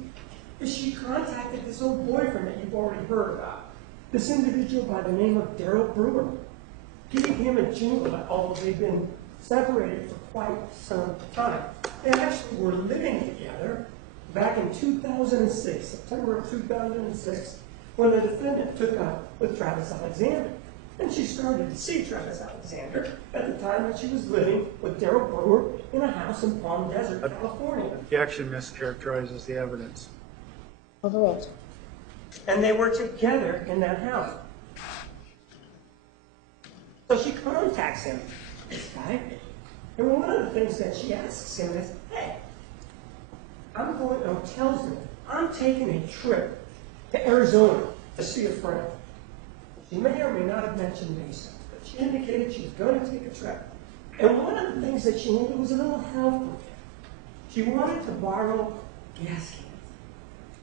is she contacted this old boyfriend that you've already heard about. This individual by the name of Daryl Brewer. Giving him a jingle, although they've been separated for quite some time. They actually were living together back in 2006, September of 2006, when the defendant took up with Travis Alexander. And she started to see Travis Alexander at the time that she was living with Daryl Brewer in a house in Palm Desert, California. Objection mischaracterizes the evidence. Overruled. And they were together in that house. So she contacts him, this guy, and one of the things that she asks him is, hey, tells me, I'm taking a trip to Arizona to see a friend. She may or may not have mentioned Mesa, but she indicated she was going to take a trip. And one of the things that she needed was a little help with him. She wanted to borrow gas cans.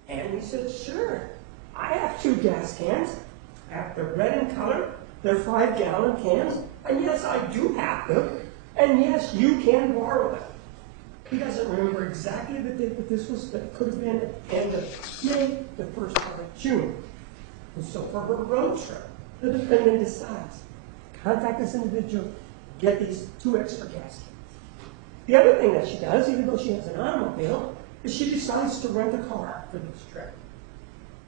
And he said, sure, I have 2 gas cans. I have the red in color. They're 5-gallon cans. And yes, I do have them. And yes, you can borrow them. He doesn't remember exactly the date that this was, but it could have been at the end of May, the first part of June. And so for her road trip, the defendant decides to contact this individual, get these 2 extra gas cans. The other thing that she does, even though she has an automobile, is she decides to rent a car for this trip.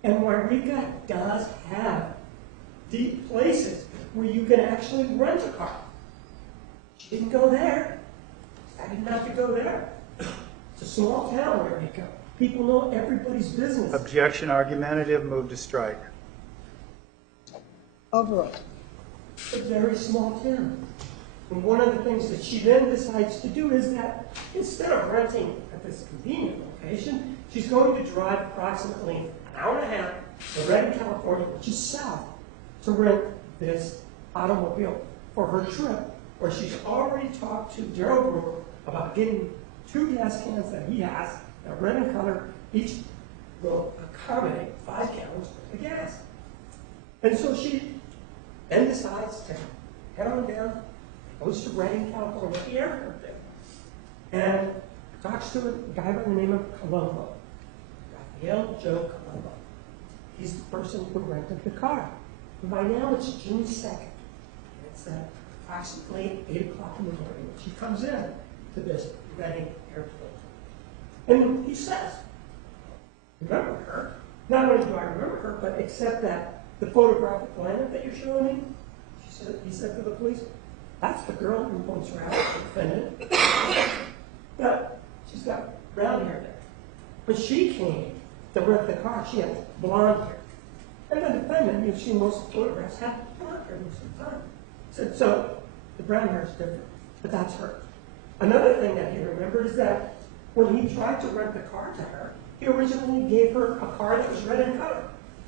And Wairika does have deep places where you can actually rent a car. She didn't go there. I didn't have to go there. It's a small town, Wairika. People know everybody's business. Objection argumentative, move to strike. Overruled. It's a very small town. And one of the things that she then decides to do is that instead of renting at this convenient location, she's going to drive approximately an hour and a half to Redding, California, which is south, to rent this automobile for her trip, where she's already talked to Daryl Brewer about getting 2 gas cans that he has, that red in color, each will accommodate 5 gallons worth of gas. And so she then decides to head on down, goes to Redding, California, the airport there, and talks to a guy by the name of Colombo, Raphael Joe Colombo. He's the person who rented the car. And by now it's June 2nd. It's approximately 8 o'clock in the morning when she comes in to this Redding airport. And he says, remember her? Not only do I remember her, but except that the photographic lineup that you're showing me, he said to the police, that's the girl who points her out, the defendant. But she's got brown hair there. When she came to rent the car, she had blonde hair. And the defendant, you've seen most of the photographs, had blonde hair most of the time. Said, so the brown hair is different, but that's her. Another thing that he remembered is that when he tried to rent the car to her, he originally gave her a car that was red in color.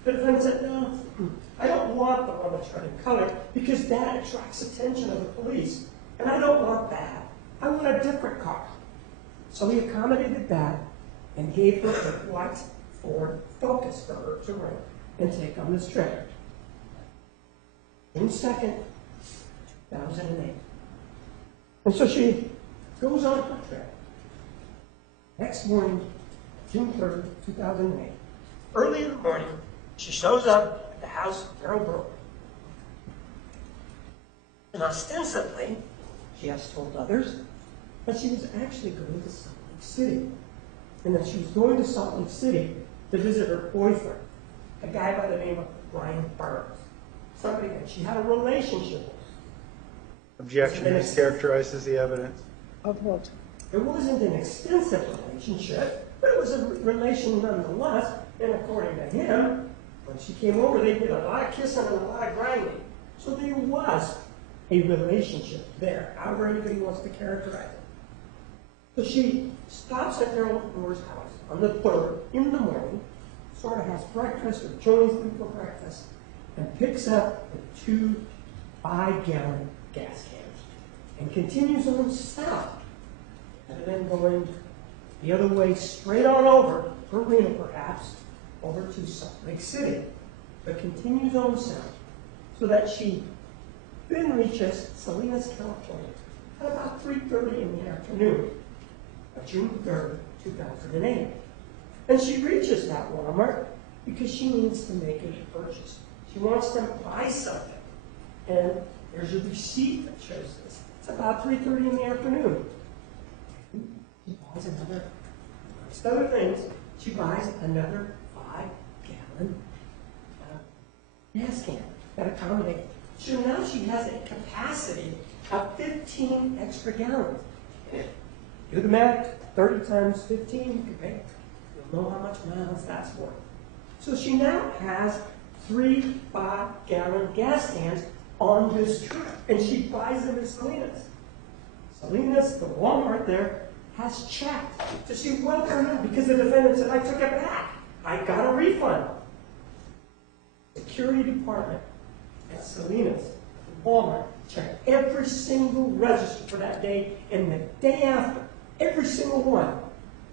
The defendant said, no, I don't want the one that's red in color because that attracts attention of the police. And I don't want that. I want a different car. So he accommodated that and gave her a white Ford Focus for her to rent and take on this trip. June 2nd, 2008. And so she goes on her trip. Next morning, June 3rd, 2008. Early in the morning, she shows up at the house of Daryl Brewer. And ostensibly, she has told others that she was actually going to Salt Lake City. And that she was going to Salt Lake City to visit her boyfriend, a guy by the name of Brian Burns, somebody that she had a relationship with. Objection mischaracterizes the evidence. Overruled. It wasn't an extensive relationship, but it was a relation nonetheless. And according to him, when she came over, they did a lot of kissing and a lot of grinding. So there was a relationship there, however anybody wants to characterize it. So she stops at Daryl Brewer's house on the 3rd in the morning, sort of has breakfast or joins them for breakfast, and picks up the 2 5-gallon gas cans and continues on south, and then going the other way straight on over, Marina perhaps, over to Salt Lake City, but continues on south so that she then reaches Salinas, California at about 3:30 in the afternoon of June 3rd, 2008. And she reaches that Walmart because she needs to make a purchase. She wants to buy something. And there's a receipt that shows this. It's about 3:30 in the afternoon. She buys another, amongst other things, she buys another 5-gallon gas can that accommodates. So now she has a capacity of 15 extra gallons. Do the math, 30 times 15, okay? You'll know how much miles that's worth. So she now has 3 5-gallon gas cans on this truck, and she buys them at Salinas. Salinas, the Walmart there, has checked to see whether or not, because the defendant said, I took it back. I got a refund. Security department at Salinas, Walmart, checked every single register for that day, and the day after, every single one,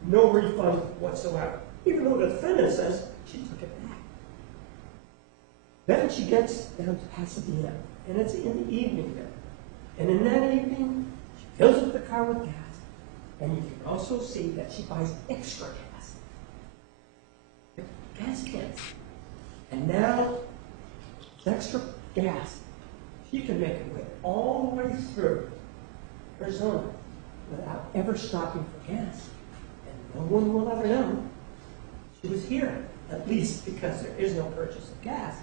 no refund whatsoever. Even though the defendant says she took it back. Then she gets down to Pasadena, and it's in the evening there. And in that evening, she fills up the car with gas, and you can also see that she buys extra gas. Gas cans. And now, extra gas, she can make her way all the way through Arizona without ever stopping for gas. And no one will ever know she was here, at least because there is no purchase of gas.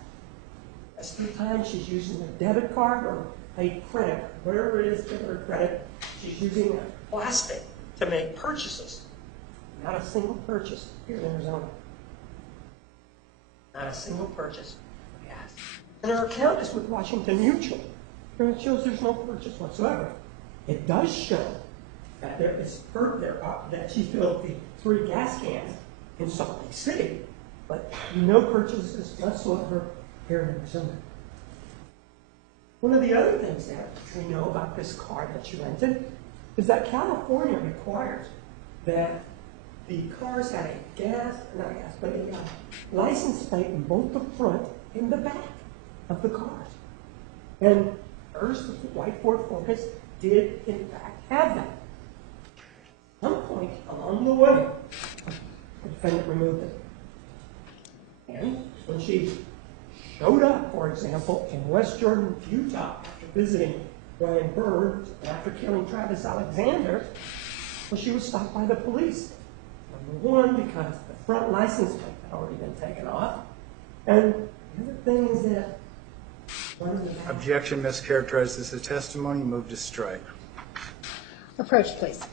The rest of the time, she's using a debit card or a credit, whatever it is, debit or credit, she's using a plastic to make purchases. Not a single purchase here in Arizona. Not a single purchase of gas. And her account is with Washington Mutual, and it shows there's no purchase whatsoever. It does show that there is that she filled the 3 gas cans in Salt Lake City, but no purchases whatsoever here in Arizona. One of the other things that we know about this car that she rented is that California requires that the cars had a license plate in both the front and the back of the cars. And hers, the white Ford Focus, did in fact have that. At some point along the way, the defendant removed it. And when she showed up, for example, in West Jordan, Utah, after visiting Brian Bird, after killing Travis Alexander, well, she was stopped by the police. Number one, because the front license plate had already been taken off. And the other thing is that one of the back. Objection mischaracterizes the testimony. Move to strike. Approach, please.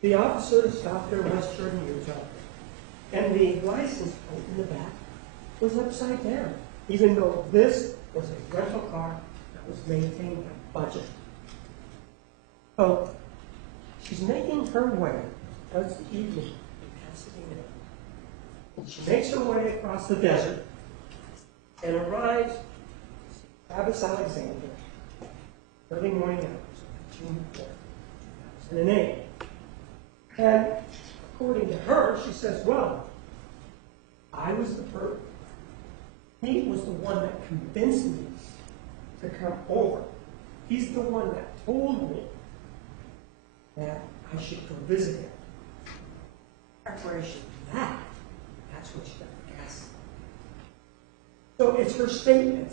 The officer stopped her in West Jordan, Utah, and the license plate in the back was upside down, even though this was a rental car that was maintained by budget. So she's making her way, that's the evening in Pasadena. And she makes her way across the desert and arrives at Travis Alexander early morning hours, June 4th, 2008. And according to her, she says, well, I was the person. He was the one that convinced me to come over. He's the one that told me that I should go visit him. Preparation for that, that's what she doesn't guess. So it's her statement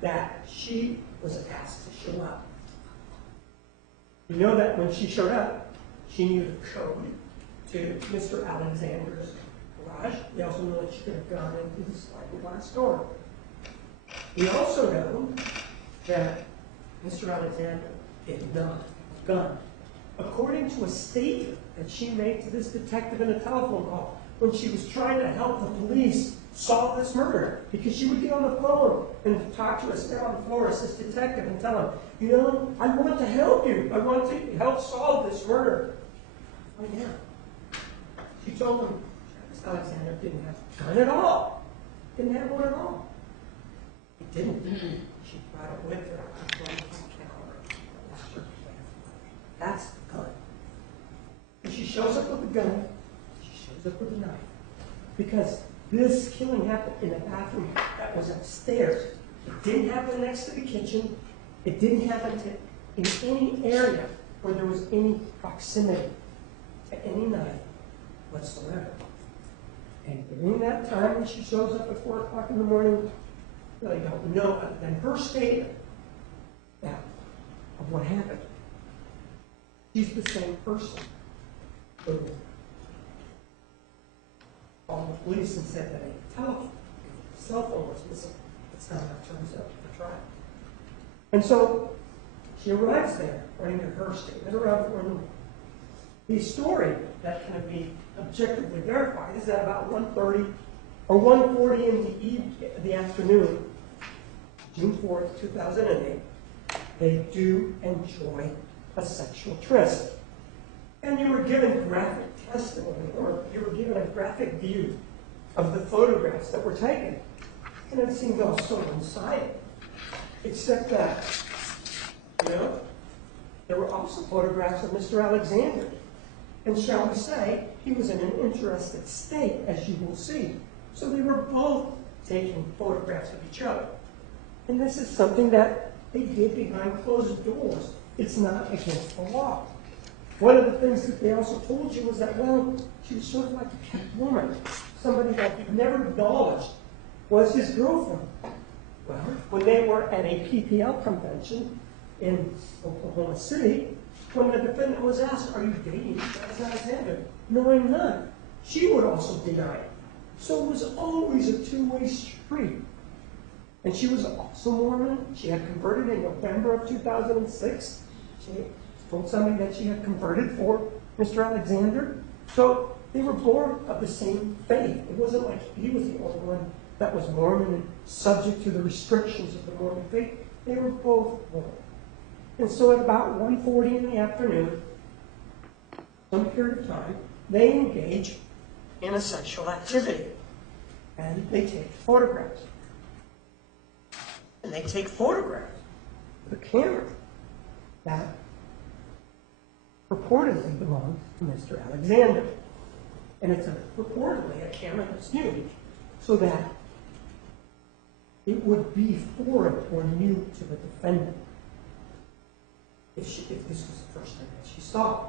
that she was asked to show up. You know that when she showed up, she knew the code to Mr. Alexander's garage. We also know that she could have gone into the sliding glass door. We also know that Mr. Alexander did not have a gun. According to a statement that she made to this detective in a telephone call when she was trying to help the police solve this murder, because she would get on the phone and talk to Estelle Flores, this detective, and tell him, you know, I want to help you. I want to help solve this murder. Right now. She told him Travis Alexander didn't have a gun at all. Didn't have one at all. He didn't. She brought it with her. That's the gun. And she shows up with the gun. She shows up with a knife. Because this killing happened in a bathroom that was upstairs. It didn't happen next to the kitchen. It didn't happen in any area where there was any proximity to any knife whatsoever. And during that time when she shows up at 4 o'clock in the morning, really don't know other than her statement of what happened. She's the same person who called the police and said that a cell phone was missing. That's not how it turns out for trial. And so she arrives there, according to her statement, around 4 in the morning. The story that can be objectively verified is that about 1:30 or 1:40 in the afternoon, June 4th, 2008, they do enjoy a sexual tryst. And you were given graphic testimony, or you were given a graphic view of the photographs that were taken. And it seemed all so one-sided, except that, there were also photographs of Mr. Alexander. And shall we say, he was in an interested state, as you will see. So they were both taking photographs of each other. And this is something that they did behind closed doors. It's not against the law. One of the things that they also told you was that, well, she was sort of like a kept woman, somebody that he never acknowledged was his girlfriend. Well, when they were at a PPL convention in Oklahoma City, when the defendant was asked, "Are you dating Alexander?" "No, I'm not." She would also deny it. So it was always a two-way street. And she was also Mormon. She had converted in November of 2006. She told somebody that she had converted for Mr. Alexander. So they were born of the same faith. It wasn't like he was the only one that was Mormon and subject to the restrictions of the Mormon faith. They were both Mormon. And so at about 1:40 in the afternoon, some period of time, they engage in a sexual activity. And they take photographs. And they take photographs with a camera that purportedly belongs to Mr. Alexander. And it's purportedly a camera that's new, so that it would be foreign or new to the defendant if this was the first time that she saw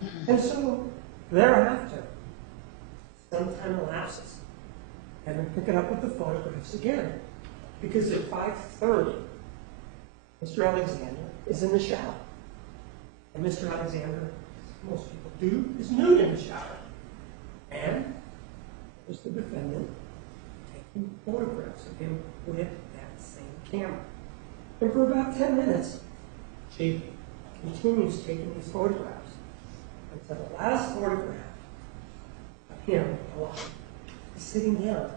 it. And so thereafter, some time elapses, and they pick it up with the photographs again. Because at 5:30, Mr. Alexander is in the shower. And Mr. Alexander, as most people do, is nude in the shower. And there's the defendant taking photographs of him with that same camera. And for about 10 minutes, she continues taking these photographs until the last photograph of him alive is sitting down.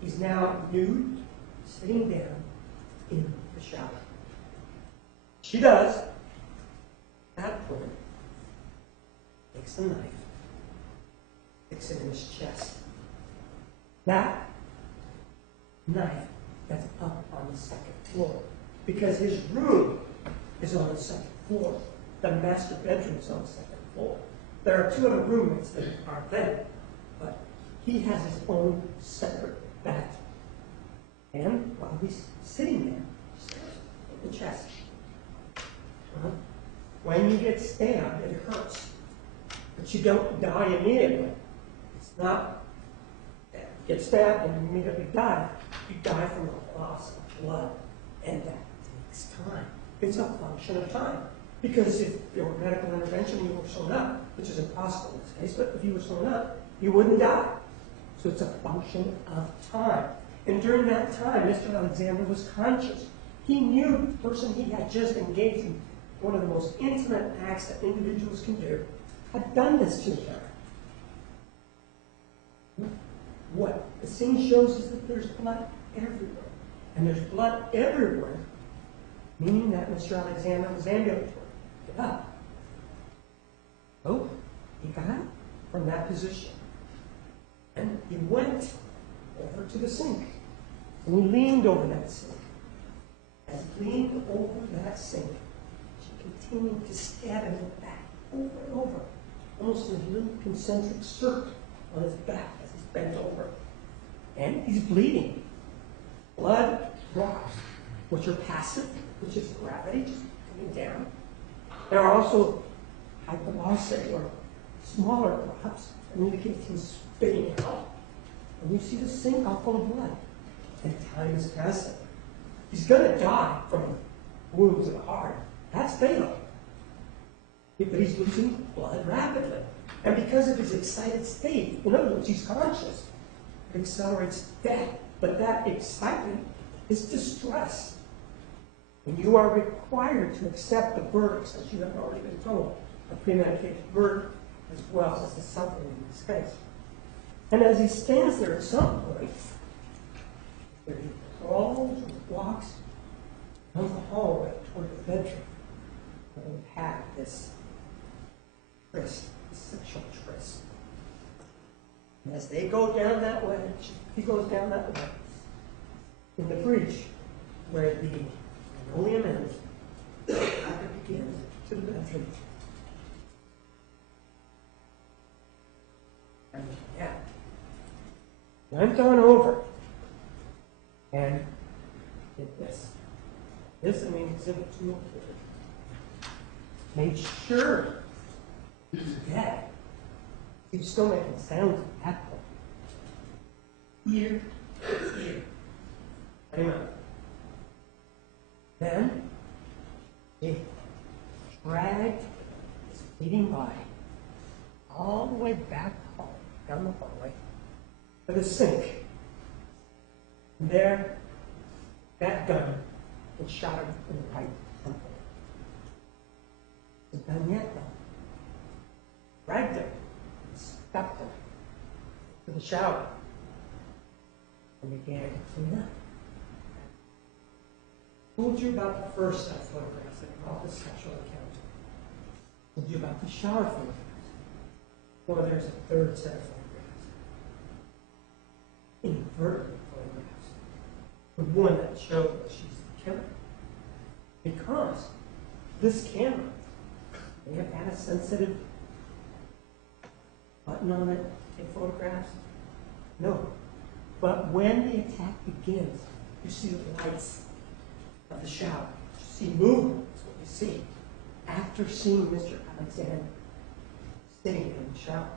He's now nude, sitting down in the shower. She does, at that point, takes a knife, sticks it in his chest. That knife that's up on the second floor, because his room is on the second floor. The master bedroom is on the second floor. There are 2 other roommates that aren't there, but he has his own separate bathroom. And while he's sitting there, he stares at the chest. When you get stabbed, it hurts. But you don't die immediately. It's not that you get stabbed and you immediately die. You die from a loss of blood. And that takes time. It's a function of time. Because if there were medical intervention and you were sewn up, which is impossible in this case, but if you were sewn up, you wouldn't die. So it's a function of time. And during that time, Mr. Alexander was conscious. He knew the person he had just engaged in one of the most intimate acts that individuals can do had done this to him. What the scene shows is that there's blood everywhere. And there's blood everywhere, meaning that Mr. Alexander was ambulatory. Get up. So he got up from that position. And he went over to the sink. And he leaned over that sink. As he leaned over that sink, she continued to stab him in the back over and over, almost in a little concentric circle on his back as he's bent over. And he's bleeding. Blood drops, which are passive, which is gravity just coming down, There are also hypoglossate, or smaller drops, that indicate he's spitting it out. And you see the sink all full of blood. And time is passing. He's going to die from a wound to the heart. That's fatal. But he's losing blood rapidly. And because of his excited state, in other words, he's conscious, it accelerates death. But that excitement is distress. And you are required to accept the verdicts, as you have already been told, a premeditated verdict, as well as the suffering in this case. And as he stands there at some point, he crawls or walks down the hallway toward the bedroom where they had this tryst, this sexual tryst. And as they go down that way, he goes down that way, in the breach where the linoleum ends, it begins to the bedroom. And yeah, went on over and did this. This, I mean, exhibit 2. Made sure he was dead. He was still making sounds at that point. Ear to ear. Anyway. Then he dragged his bleeding body all the way back home, down the hallway, to the sink. And there, that gun was shot him in the right temple. It's done yet, though. Dragged him, stuffed him to the shower, and began to clean up. I told you about the first set of photographs that involved the sexual encounter. I told you about the shower photographs. Well, there's a third set of photographs. Inverted photographs. The one that showed that she's the killer. Because this camera may have had a sensitive button on it in photographs. No. But when the attack begins, you see the lights of the shower. You see movement, is what you see. After seeing Mr. Alexander sitting in the shower.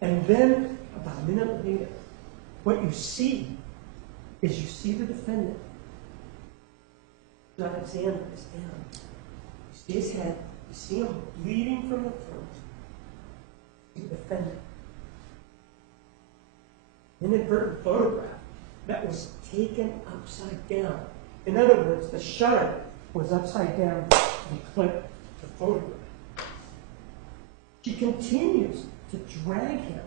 And then, about a minute later, what you see is you see the defendant. Mr. Alexander is down. You see his head. You see him bleeding from the throat. The defendant. Inadvertent photograph that was taken upside down. In other words, the shutter was upside down and clipped the photograph. She continues to drag him.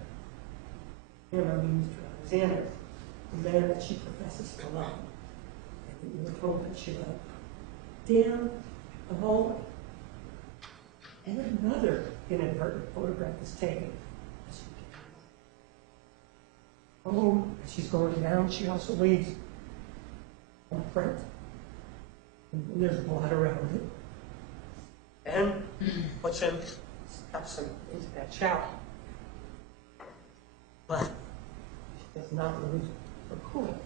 I mean, Mr. Alexander, the man that she professes to love, and that you were told that she loved, down the hallway. And another inadvertent photograph is taken. Oh, as she's going down, she also leaves a print. And there's blood around it. And puts him, stuffs him into that shower. But she does not lose her cool.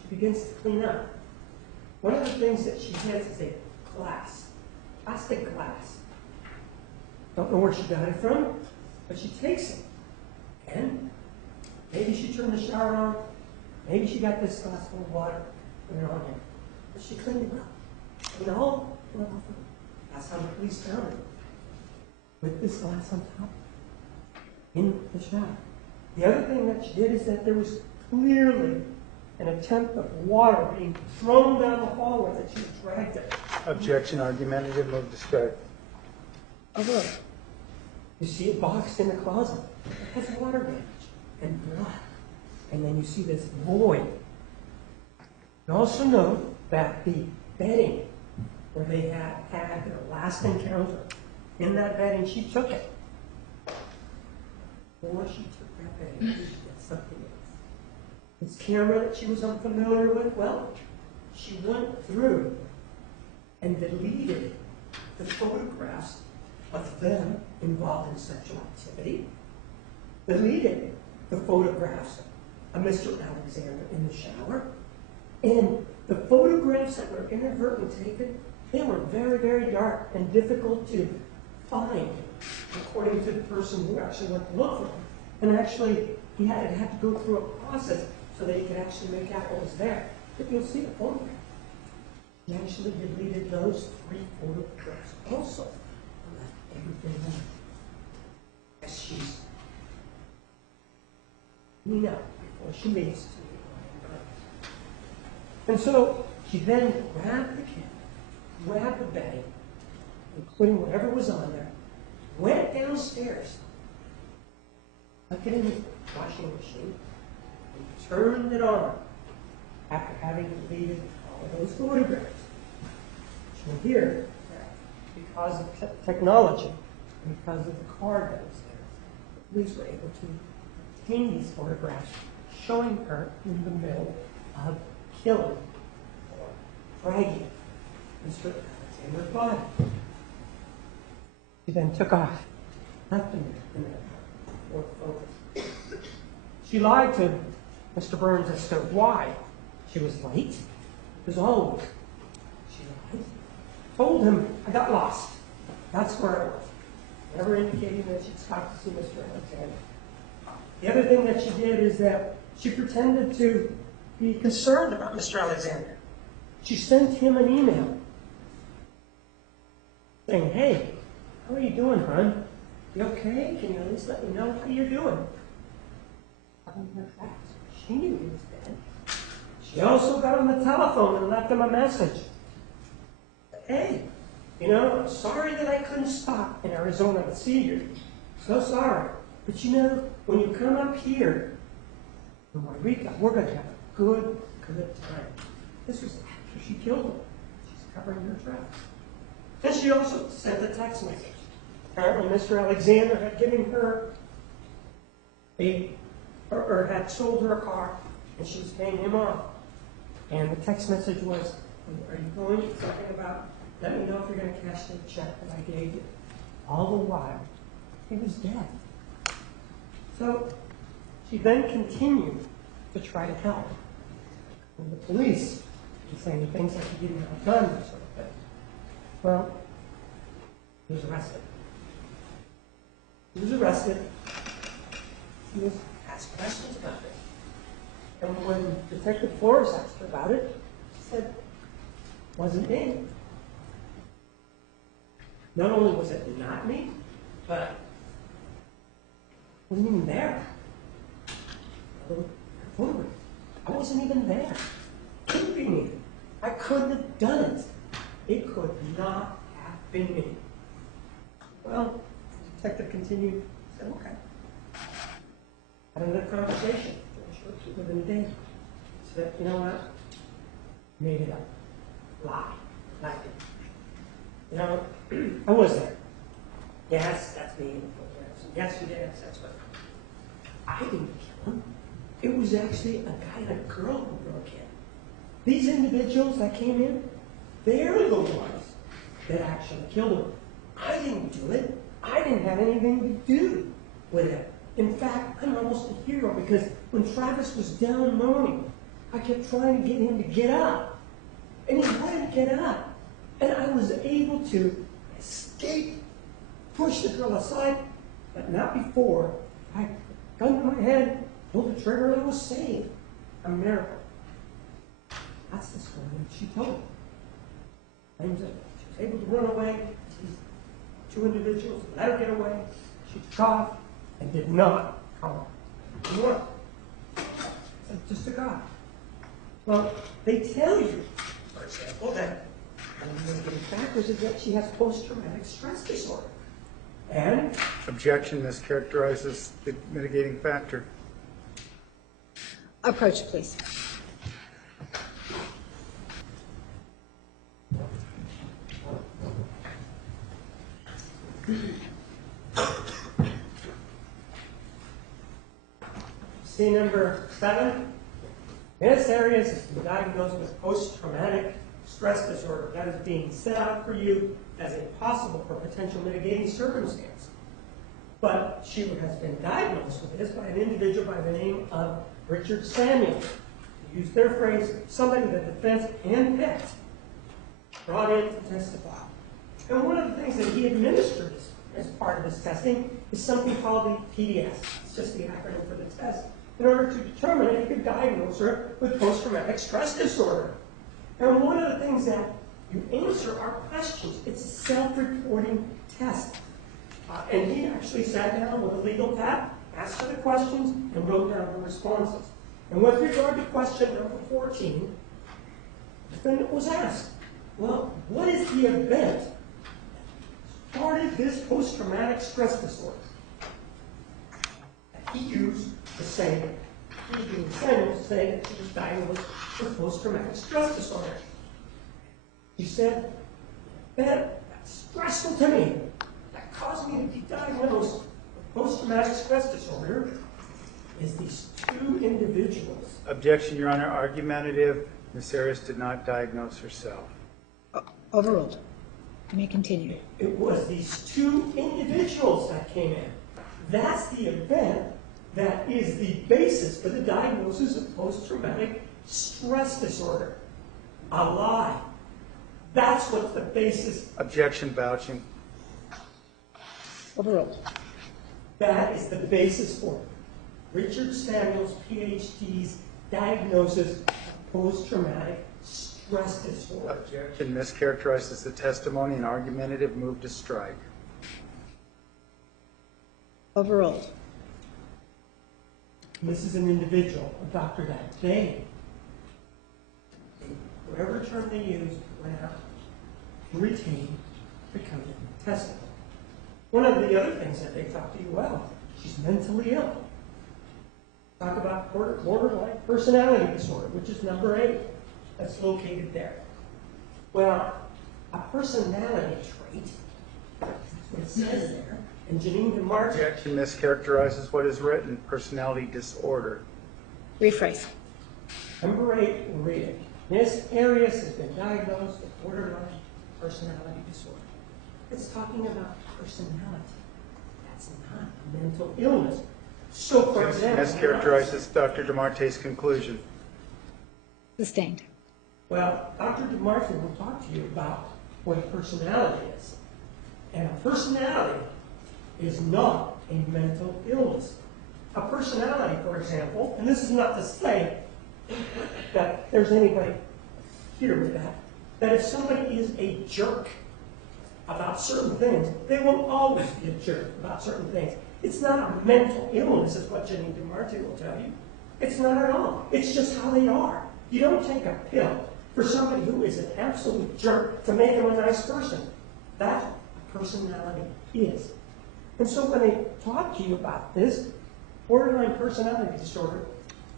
She begins to clean up. One of the things that she has is a glass, plastic glass. Don't know where she got it from, but she takes it. And maybe she turned the shower on. Maybe she got this glass full of water, put it on him. But she cleaned it up. And the whole blood off of it. That's how the police found it. With this glass on top. In the shower. The other thing that she did is that there was clearly an attempt of water being thrown down the hallway that she dragged it. Objection, argumentative, move to strike. Oh, look. You see it boxed in the closet. It has water damage and blood. And then you see this void. You also note that the bedding where they had their last encounter, in that bedding, she took it. Before she took that bedding, she did something else. This camera that she was unfamiliar with, well, she went through and deleted the photographs of them involved in sexual activity, deleted the photographs of Mr. Alexander in the shower, And the photographs that were inadvertently taken, they were very, very dark and difficult to find, according to the person who actually went to look for them. And actually, he had to go through a process so that he could actually make out what was there. But you'll see the photograph. He actually deleted those 3 photographs also. And left everything in. As she's cleaning up before she leaves to meet Ryan Burns. And so she then grabbed the camera, grabbed the bedding, including whatever was on there, went downstairs, stuck it in the washing machine, and turned it on after having deleted all of those photographs. You'll hear that because of technology, and because of the card that was there, the police were able to obtain these photographs showing her in the middle of killing or dragging Mr. Alexander's body. She then took off, left him in that for focus. She lied to Mr. Burns as to why she was late. As always, she lied. Told him, I got lost. That's where I was. Never indicating that she'd stopped to see Mr. Alexander. The other thing that she did is that she pretended to be concerned about Mr. Alexander. She sent him an email saying, hey, how are you doing, hon? You okay? Can you at least let me know how you're doing? Having her facts. She knew he was dead. She also got on the telephone and left him a message. Hey, I'm sorry that I couldn't stop in Arizona to see you. So sorry. But when you come up here in Eureka, we're going to have a good time. This was after she killed him. She's covering her tracks. And she also sent a text message. Apparently, Mr. Alexander had given her or had sold her a car, and she was paying him off. And the text message was, are you going to something about, let me know if you're going to cash the check that I gave you. All the while, he was dead. So she then continued to try to help. And the police were saying things like he didn't have a gun or something. Well, he was arrested. He was arrested. He was asked questions about it. And when Detective Flores asked her about it, she said, wasn't me. Not only was it not me, but I wasn't even there. I wasn't even there. Couldn't be me. I couldn't have done it. It could not have been me. Well, the detective continued, said, okay. Had another conversation. Within a day. Said, you know what? Made it up. Lie. Lied to me. I was there. Yes, that's me. Yes, you did. That's what. I didn't kill him. It was actually a guy and a girl who broke in. These individuals that came in, they're the ones that actually killed him. I didn't do it. I didn't have anything to do with it. In fact, I'm almost a hero because when Travis was down moaning, I kept trying to get him to get up. And he wouldn't get up. And I was able to escape, push the girl aside, but not before I gun to my head, pulled the trigger, and I was saved. A miracle. That's the story that she told. And she was able to run away. These 2 individuals let her get away. She took off and did not come. What? Just a guy. Well, they tell you, for example, that one of the mitigating factors is that she has post-traumatic stress disorder. And? Objection mischaracterizes the mitigating factor. Approach, please. See number 7. Miss Arias has been diagnosed with post-traumatic stress disorder. That is being set out for you as a possible or potential mitigating circumstance. But she has been diagnosed with this by an individual by the name of Richard Samuel. use their phrase, somebody that the defense handpicked, brought in to testify. And one of the things that he administered as part of his testing is something called the PDS. It's just the acronym for the test, in order to determine if you could diagnose her with post-traumatic stress disorder. And one of the things that you answer are questions. It's a self-reporting test. And he actually sat down with a legal pad, asked her the questions, and wrote down her responses. And with regard to question number 14, the defendant was asked, well, what is the event that started this post-traumatic stress disorder? He used the same. He used the same as saying that she was diagnosed with post-traumatic stress disorder. He said, that's stressful to me. That caused me to be diagnosed with post-traumatic stress disorder is these two individuals. Objection, Your Honor. Argumentative. Ms. Arias did not diagnose herself. Overruled. You may continue. It was these two individuals that came in. That's the event that is the basis for the diagnosis of post-traumatic stress disorder. A lie. That's what's the basis. Objection, vouching. Overruled. That is the basis for Richard Samuels, PhD's diagnosis of post-traumatic stress disorder. Objection mischaracterizes the testimony and argumentative. Move to strike. Overruled. This is an individual, a doctor that they, whatever term they used, went out, retained, become tested. One of the other things that they talk to you about, she's mentally ill. Talk about borderline personality disorder, which is number 8. That's located there. Well, a personality trait, that's what it says there, and Janine DeMarco. Objection mischaracterizes what is written. Personality disorder. Rephrase. Number 8, we'll read it. Ms. Arias has been diagnosed with borderline personality disorder. It's talking about personality. That's not a mental illness. So, for example, Mischaracterizes Dr. DeMarte's conclusion. Sustained. well, Dr. DeMarte will talk to you about what a personality is. And a personality is not a mental illness. A personality, for example, and this is not to say that there's anybody here with that if somebody is a jerk about certain things, they will always be a jerk about certain things. It's not a mental illness, is what Janine DeMarte will tell you. It's not at all. It's just how they are. You don't take a pill for somebody who is an absolute jerk to make them a nice person. That's what a personality is. And so when they talk to you about this, borderline personality disorder,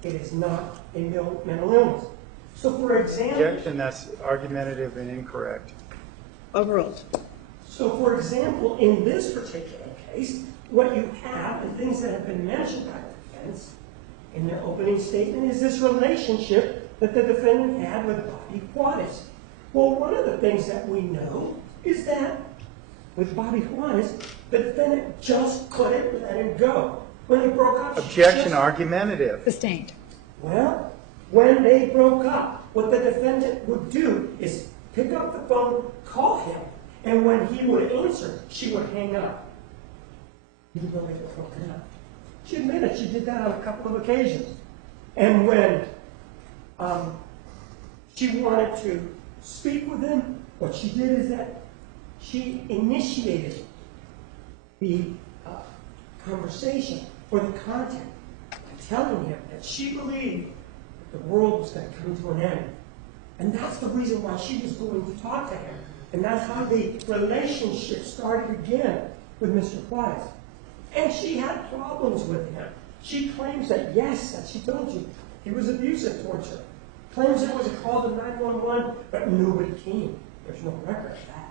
it is not a mental illness. So for example... Objection, that's argumentative and incorrect. Overruled. So for example, in this particular case, what you have, and things that have been mentioned by the defense in their opening statement, is this relationship that the defendant had with Bobby Juarez. Well, one of the things that we know is that with Bobby Juarez, the defendant just couldn't let him go. When they broke up... Objection, argumentative. Sustained. Well, when they broke up, what the defendant would do is pick up the phone, call him, and when he would answer, she would hang up. Even though they were broken up. She admitted she did that on a couple of occasions. And when she wanted to speak with him, what she did is that she initiated the conversation or the content by telling him that she believed that the world was going to come to an end. And that's the reason why she was going to talk to him. And that's how the relationship started again with Mr. Juarez. And she had problems with him. She claims that, yes, as she told you, he was abusive towards her. Claims there was a call to 911, but nobody came. There's no record of that.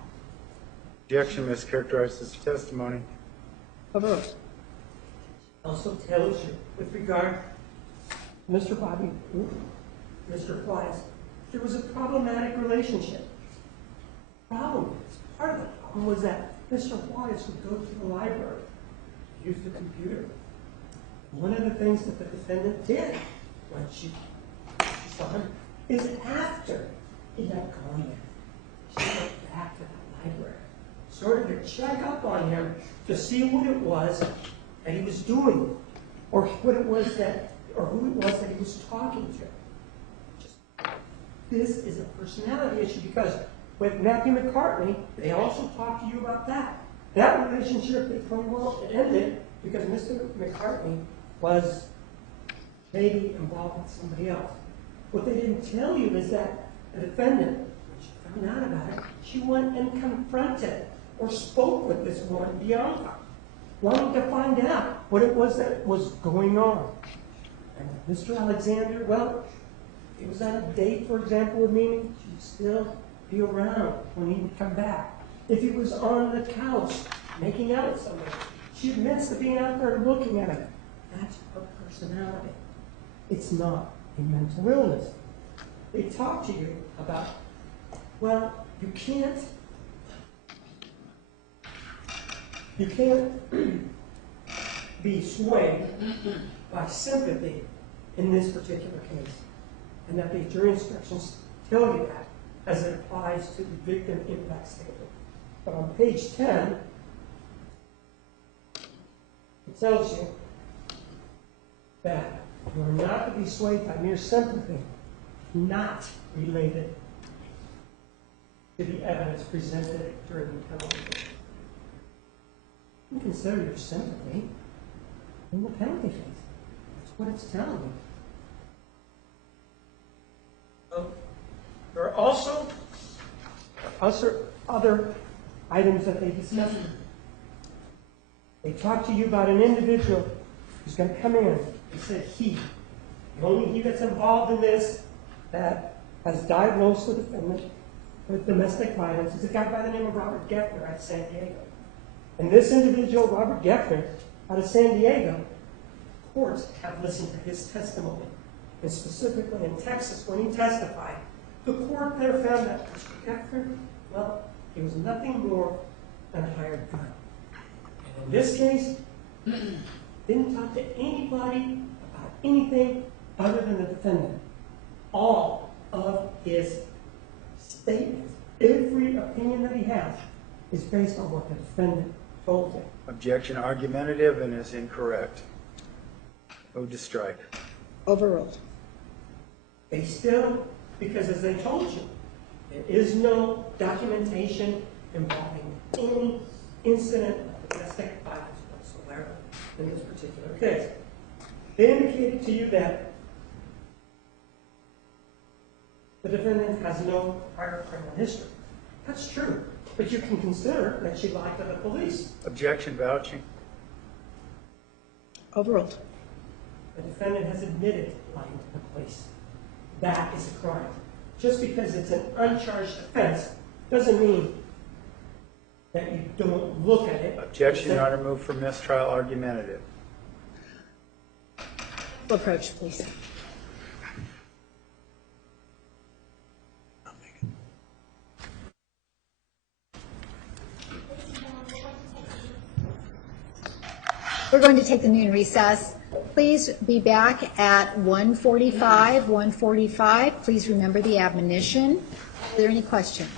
Objection mischaracterizes testimony. Overruled. Also tells you, with regard to Mr. Juarez, there was a problematic relationship. Part of the problem was that Mr. Juarez would go to the library, use the computer. One of the things that the defendant did when she son is after he had gone there. She went back to the library, sort of to check up on him to see what it was that he was doing, or what it was that, or who it was that he was talking to. This is a personality issue, because with Matthew McCartney, they also talked to you about that. That relationship that it ended because Mr. McCartney was maybe involved with somebody else. What they didn't tell you is that the defendant, when she found out about it, she went and confronted or spoke with this woman, Bianca, wanting to find out what it was that was going on. And Mr. Alexander, well, he was on a date, for example, with Mimi, she would still be around when he would come back. If he was on the couch making out with somebody, she admits to being out there looking at him. That's her personality. It's not a mental illness. They talk to you about, well, you can't be swayed by sympathy in this particular case, and that the jury instructions tell you that as it applies to the victim impact statement. But on page 10, it tells you that you are not to be swayed by mere sympathy, not related to the evidence presented during the penalty phase. You consider your sympathy in the penalty phase. That's what it's telling you. There are also other items that they discuss. They talk to you about an individual who's going to come in. They said he, the only he that's involved in this, that has diagnosed the defendant with domestic violence, is a guy by the name of Robert Geffner out of San Diego. And this individual, Robert Geffner, out of San Diego, courts have listened to his testimony. And specifically in Texas, when he testified, the court there found that Mr. Geffner, well, he was nothing more than a hired gun. And in this case, didn't talk to anybody about anything other than the defendant. All of his statements, every opinion that he has, is based on what the defendant told him. Objection argumentative and is incorrect. Move to strike. Overruled. They still, because as they told you, there is no documentation involving any incident of domestic violence whatsoever in this particular case. They indicated to you that the defendant has no prior criminal history. That's true, but you can consider that she lied to the police. Objection vouching. Overruled. The defendant has admitted lying to the police. That is a crime. Just because it's an uncharged offense doesn't mean that you don't look at it. Objection, Your Honor. Move for mistrial argumentative. Approach, please. We're going to take the noon recess. Please be back at 1:45. Please remember the admonition. Are there any questions?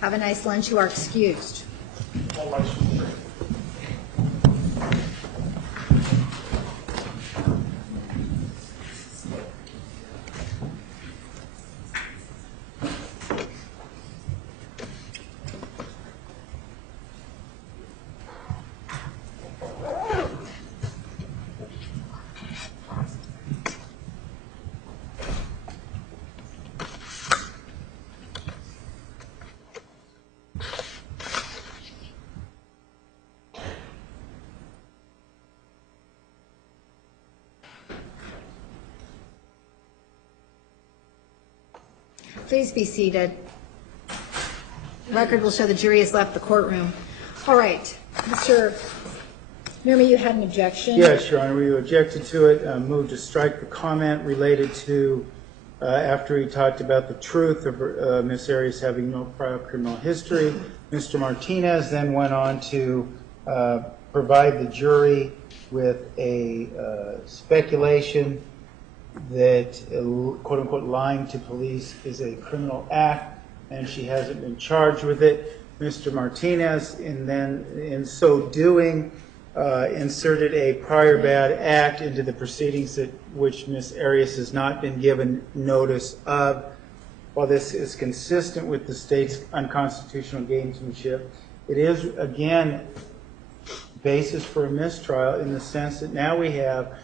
Have a nice lunch. You are excused. Please be seated. The record will show the jury has left the courtroom. All right, Mr. Nurmi, you had an objection? Yes, Your Honor, we objected to it. Moved to strike the comment related to after he talked about the truth of Ms. Arias having no prior criminal history. Mr. Martinez then went on to provide the jury with a speculation that quote-unquote lying to police is a criminal act, and she hasn't been charged with it. Mr. Martinez, in so doing, inserted a prior bad act into the proceedings which Ms. Arias has not been given notice of. While this is consistent with the state's unconstitutional gamesmanship, it is, again, basis for a mistrial in the sense that now we have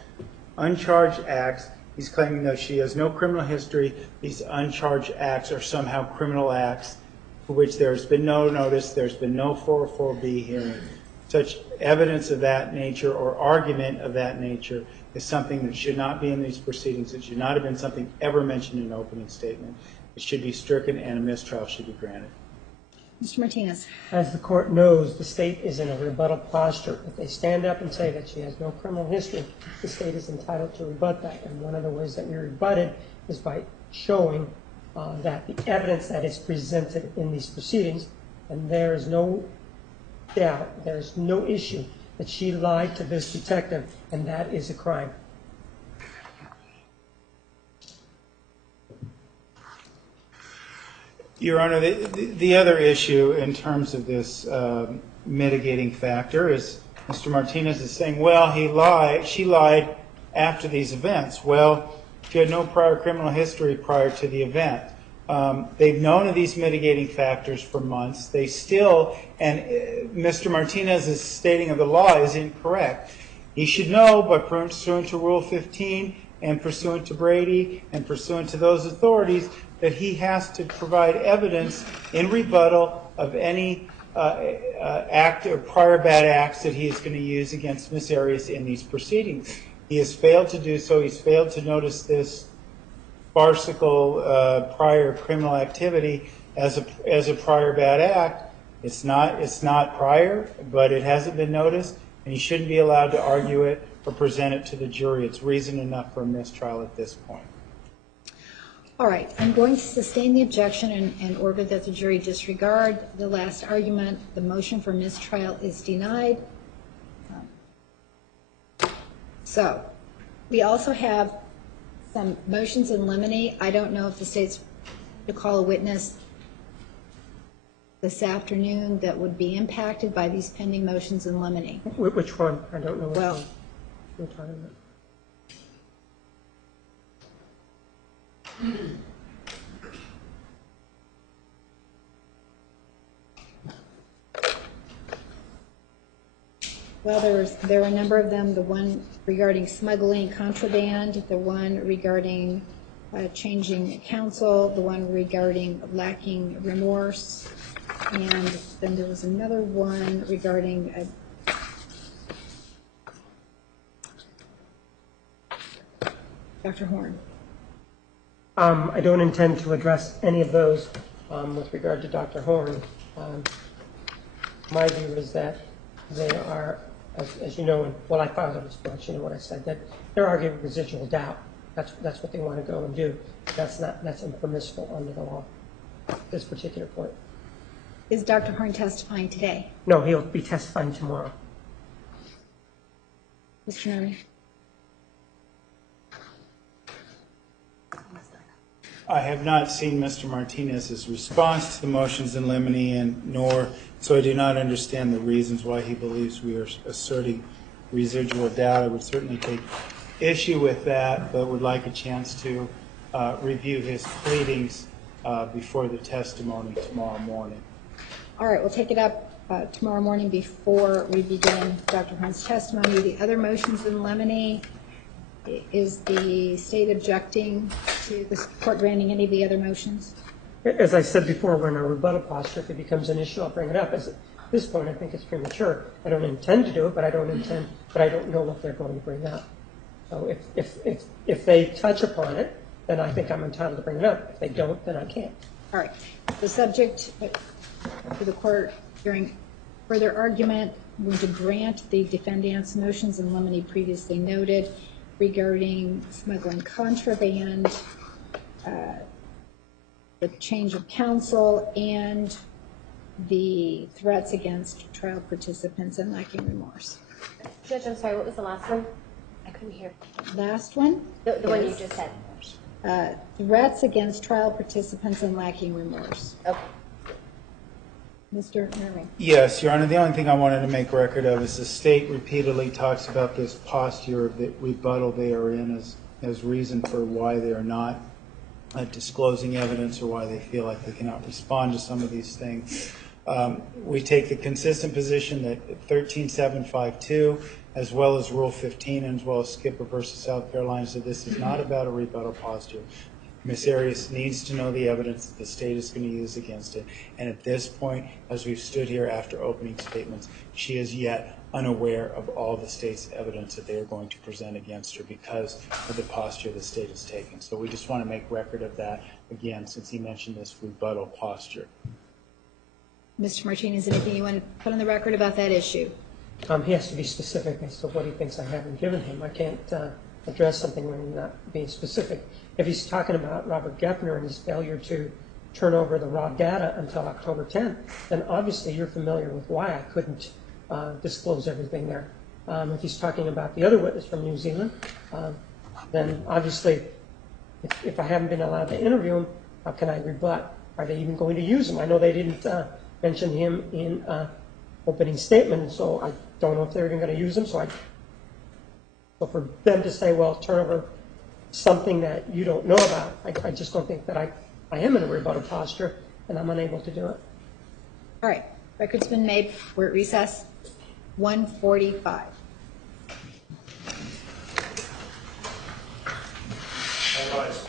uncharged acts. He's claiming that she has no criminal history. These uncharged acts are somehow criminal acts for which there's been no notice, there's been no 404B hearing. Such evidence of that nature or argument of that nature is something that should not be in these proceedings. It should not have been something ever mentioned in an opening statement. It should be stricken and a mistrial should be granted. Mr. Martinez. As the court knows, the state is in a rebuttal posture. If they stand up and say that she has no criminal history, the state is entitled to rebut that. And one of the ways that we rebut it is by showing that the evidence that is presented in these proceedings, and there is no doubt, there is no issue that she lied to this detective, and that is a crime. Your Honor, the other issue in terms of this mitigating factor is Mr. Martinez is saying, well, she lied after these events. Well, she had no prior criminal history prior to the event. They've known of these mitigating factors for months. They still, and Mr. Martinez's stating of the law is incorrect. He should know, but pursuant to Rule 15 and pursuant to Brady and pursuant to those authorities, that he has to provide evidence in rebuttal of any act or prior bad acts that he is going to use against Ms. Arias in these proceedings. He has failed to do so. He's failed to notice this farcical prior criminal activity as a prior bad act. It's not prior, but it hasn't been noticed, and he shouldn't be allowed to argue it or present it to the jury. It's reason enough for a mistrial at this point. All right, I'm going to sustain the objection and order that the jury disregard the last argument. The motion for mistrial is denied. So we also have some motions in limine. I don't know if the state's to call a witness this afternoon that would be impacted by these pending motions in limine. Which one? I don't know. Well, we're talking about. Well, there are a number of them. The one regarding smuggling, contraband, the one regarding changing counsel, the one regarding lacking remorse, and then there was another one regarding Dr. Horn. I don't intend to address any of those with regard to Dr. Horn. My view is that they are, as you know, well, I filed a response, you know what I said, that they're arguing residual doubt. That's what they want to go and do. That's impermissible under the law at this particular point. Is Dr. Horn testifying today? No, he'll be testifying tomorrow. Mr. Neri? I have not seen Mr. Martinez's response to the motions in limine, and so I do not understand the reasons why he believes we are asserting residual doubt. I would certainly take issue with that, but would like a chance to review his pleadings before the testimony tomorrow morning. All right, we'll take it up tomorrow morning before we begin Dr. Horn's testimony. The other motions in limine, is the state objecting to the court granting any of the other motions? As I said before, we're in a rebuttal posture. If it becomes an issue, I'll bring it up. At this point, I think it's premature. I don't intend to do it, but I don't know what they're going to bring up. So if they touch upon it, then I think I'm entitled to bring it up. If they don't, then I can't. All right. The subject to the court during further argument, we're going to grant the defendant's motions in limine previously noted regarding smuggling contraband, the change of counsel, and the threats against trial participants and lacking remorse. Judge, I'm sorry, what was the last one? I couldn't hear. Last one? The one you is, just said. Threats against trial participants and lacking remorse. Okay. Mr. Nerming. Yes, Your Honor, the only thing I wanted to make record of is the state repeatedly talks about this posture of the rebuttal they are in as reason for why they are not disclosing evidence or why they feel like they cannot respond to some of these things. We take the consistent position that 13752, as well as Rule 15, and as well as Skipper versus South Carolina, so this is not about a rebuttal posture. Ms. Arias needs to know the evidence that the state is going to use against it. And at this point, as we've stood here after opening statements, she is yet unaware of all the state's evidence that they are going to present against her because of the posture the state has taken. So we just want to make record of that, again, since he mentioned this rebuttal posture. Mr. Martinez, anything you want to put on the record about that issue? He has to be specific as to what he thinks I haven't given him. I can't address something when he's not being specific. If he's talking about Robert Geffner and his failure to turn over the raw data until October 10th, then obviously you're familiar with why I couldn't disclose everything there. If he's talking about the other witness from New Zealand, then obviously if I haven't been allowed to interview him, how can I rebut? Are they even going to use him? I know they didn't mention him in opening statement, and so I don't know if they're even going to use him. So for them to say, well, turn over something that you don't know about, I just don't think that I am in a rebuttal posture, and I'm unable to do it. All right. Record's been made. We're at recess 1:45. All rise.